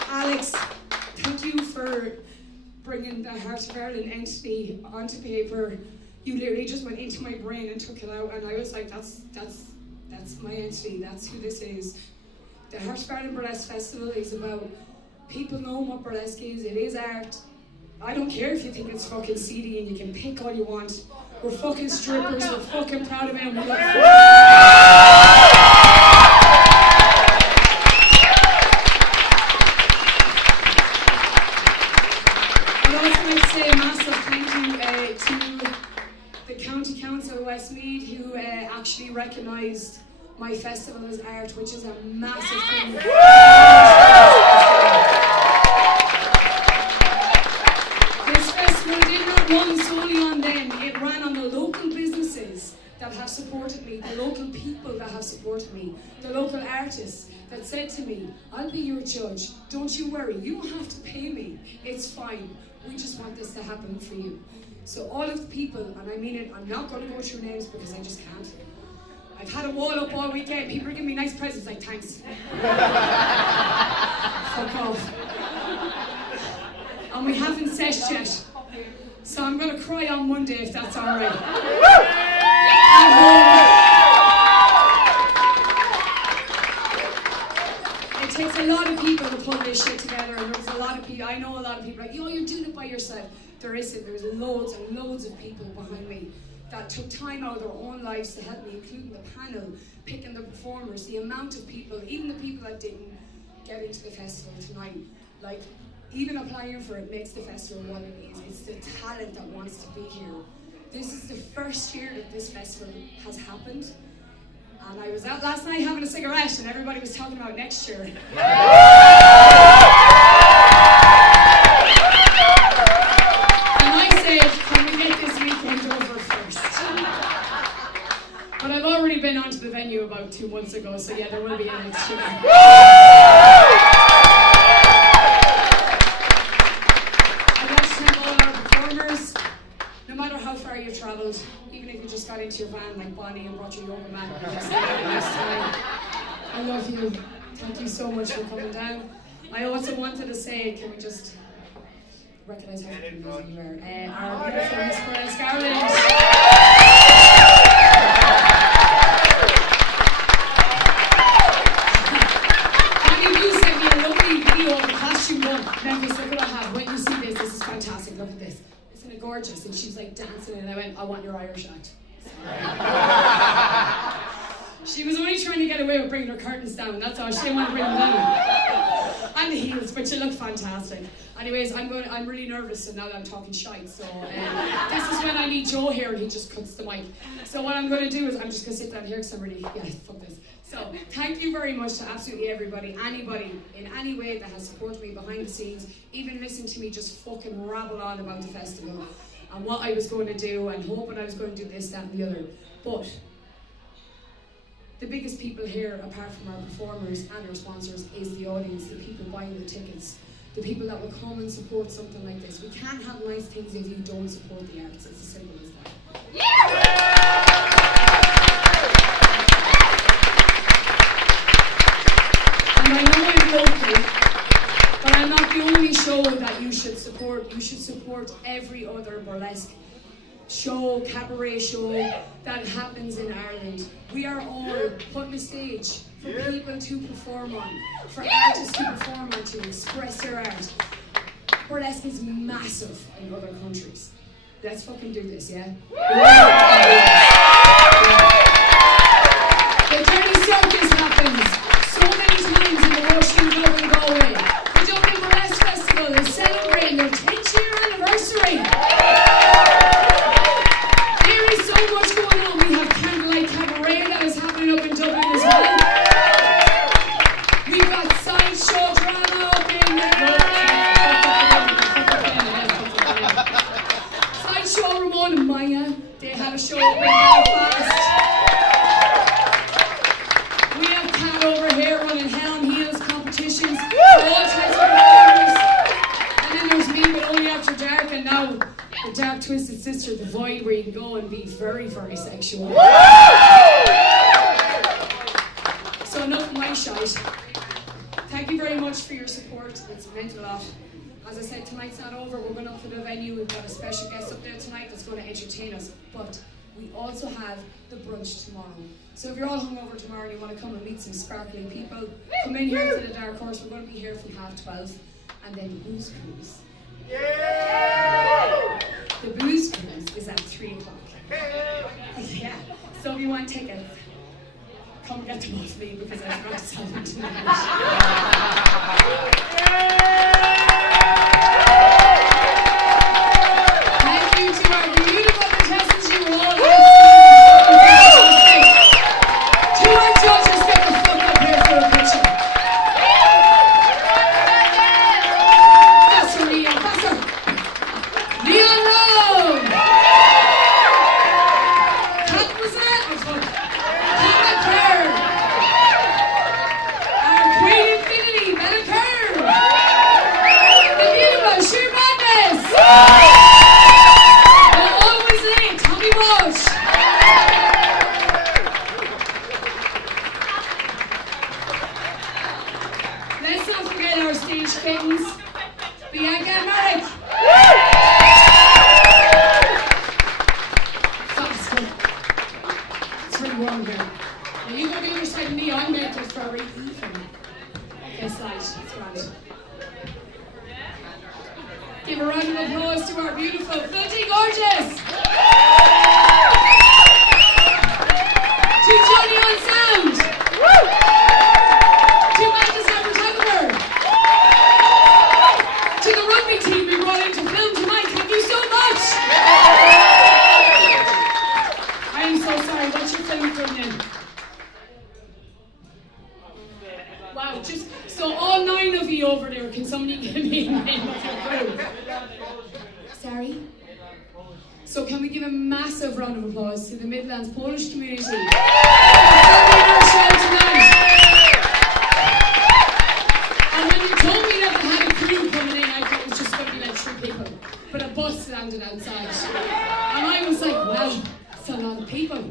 Alex, thank you for bringing the Heart of Ireland entity onto paper. You literally just went into my brain and took it out, and I was like, that's my entity. That's who this is. The Heart of Ireland Burlesque Festival is about people knowing what burlesque is. It is art. I don't care if you think it's fucking seedy and you can pick all you want. We're fucking strippers. We're fucking proud of it. And we love fun. I'd also like to say a massive thank you to the County Council of Westmeath who actually recognised my festival as art, which is a massive thing. This festival did not run solely on them, it ran on the local businesses that have supported me, the local people that have supported me, the local artists that said to me, I'll be your judge, don't you worry, you don't have to pay me, it's fine, we just want this to happen for you. So all of the people, and I mean it, I'm not going to go through names because I just can't. I've had a wall up all weekend. People are giving me nice presents like, thanks. Fuck off. And we haven't set yet. So I'm going to cry on Monday if that's alright. It takes a lot of people to pull this shit together, and there's a lot of people, I know a lot of people like, yo, you're doing it by yourself. There isn't. There's loads and loads of people behind me that took time out of their own lives to help me, including the panel, picking the performers, the amount of people, even the people that didn't get into the festival tonight. Like, even applying for it makes the festival what it is. It's the talent that wants to be here. This is the first year that this festival has happened. And I was out last night having a cigarette and everybody was talking about next year. you about 2 months ago, so yeah, there will be an exchange. I'd like to thank all our performers. No matter how far you've travelled, even if you just got into your van like Bonnie and brought your yoga mat, and just had a nice time. I love you. Thank you so much for coming down. I also wanted to say, can we just recognise how amazing you are? Our beautiful Miss Burlesque Ireland. Memphis, look what I have. When you see this is fantastic. Look at this. Isn't it gorgeous? And she's like dancing, and I went, I want your Irish act. She was only trying to get away with bringing her curtains down. That's all. She didn't want to bring them down. And the heels, but she looked fantastic. Anyways, I'm really nervous, and now I'm talking shite. So this is when I need Joe here, and he just cuts the mic. So what I'm going to do is I'm just going to sit down here because I'm really, fuck this. So, thank you very much to absolutely everybody, anybody, in any way that has supported me behind the scenes, even listening to me just fucking rabble on about the festival and what I was going to do and hoping I was going to do this, that and the other. But the biggest people here, apart from our performers and our sponsors, is the audience, the people buying the tickets, the people that will come and support something like this. We can't have nice things if you don't support the arts. It's as simple as that. And I know I'm local, but I'm not the only show that you should support. You should support every other burlesque show, cabaret show that happens in Ireland. We are all putting a stage for people to perform on, for artists to perform on, to express their art. Burlesque is massive in other countries. Let's fucking do this, yeah? The Dirty Circus happens so many times in the Washington Club in Galway. The Dublin Burlesque Festival is celebrating their 10th year anniversary. There is so much going on. We have Candlelight Cabaret that is happening up in Dublin as well. We've got sideshow drama up in Sideshow Ramon and Maya. They have a show up in Belfast. Over here running Hell and Heels competitions for all types of performers. And then there's me, but only after dark, and now the Dark Twisted Sister, the Void, where you can go and be very, very sexual. So enough of my shite. Thank you very much for your support. It's meant a lot. As I said, tonight's not over. We're going up to the venue. We've got a special guest up there tonight that's going to entertain us. But we also have the brunch tomorrow. So if you're all hungover tomorrow and you want to come and meet some sparkling people, come in here to the Dark Horse. We're going to be here from 12:30. And then the booze cruise. Yeah! The booze cruise is at 3 o'clock. Yeah. So if you want tickets, come get them off me because I forgot to sell them tonight. Thank you to our beautiful contestants. You were all to our judges, get the fuck up here for a picture. Faster, Leon, faster. Leon Rowe. Cat was it? Cat Kerr. Our Queen Infinity, Bella Kerr. The beautiful Sheer Madness. And always late, Tommy Walsh. Let's not forget our stage kittens, Bianca and Marek. Faster. It's really warm here. Now you go to the other side of me, I'm making it for a reason. Okay, slide, that's grand. Give a round of applause to our beautiful, filthy gorgeous. To Johnny on sound. To Magnus our photographer. To the rugby team we brought in to film tonight. Thank you so much. I am so sorry. What's your film from then? Wow, just so all 9 of you over there, can somebody give me a name of your crew? Sorry? So can we give a massive round of applause to the Midlands Polish community? our show tonight. And when you told me that they had a crew coming in, I thought it was just going to be like 3 people. But a bus landed outside. And I was like, wow, that's a lot of people.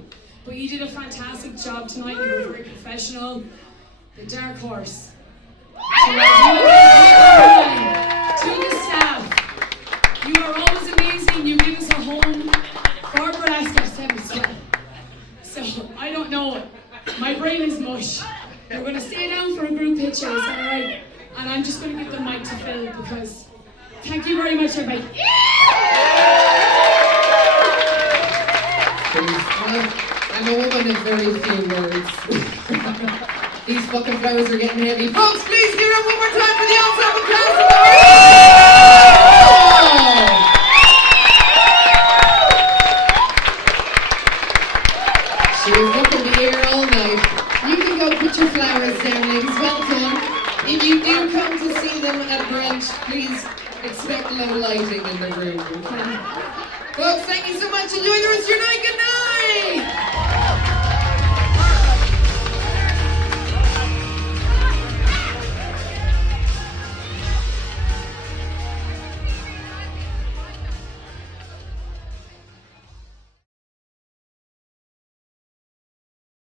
But you did a fantastic job tonight. You were very professional. The dark horse. To the staff, you are always amazing. You give us a home for Burlesque at 7 square. So I don't know. My brain is mush. We're going to stay down for a group picture, is that alright? And I'm just going to give the mic to Phil because thank you very much, everybody. I'm a woman of very few words. These fucking flowers are getting heavy. Folks, please give it up one more time for the ensemble cast of the She was looking to be here all night. You can go put your flowers down, ladies. Welcome. If you do come to see them at brunch, please expect low lighting in the room. Okay? Folks, thank you so much. Enjoy the rest of your night. Good night.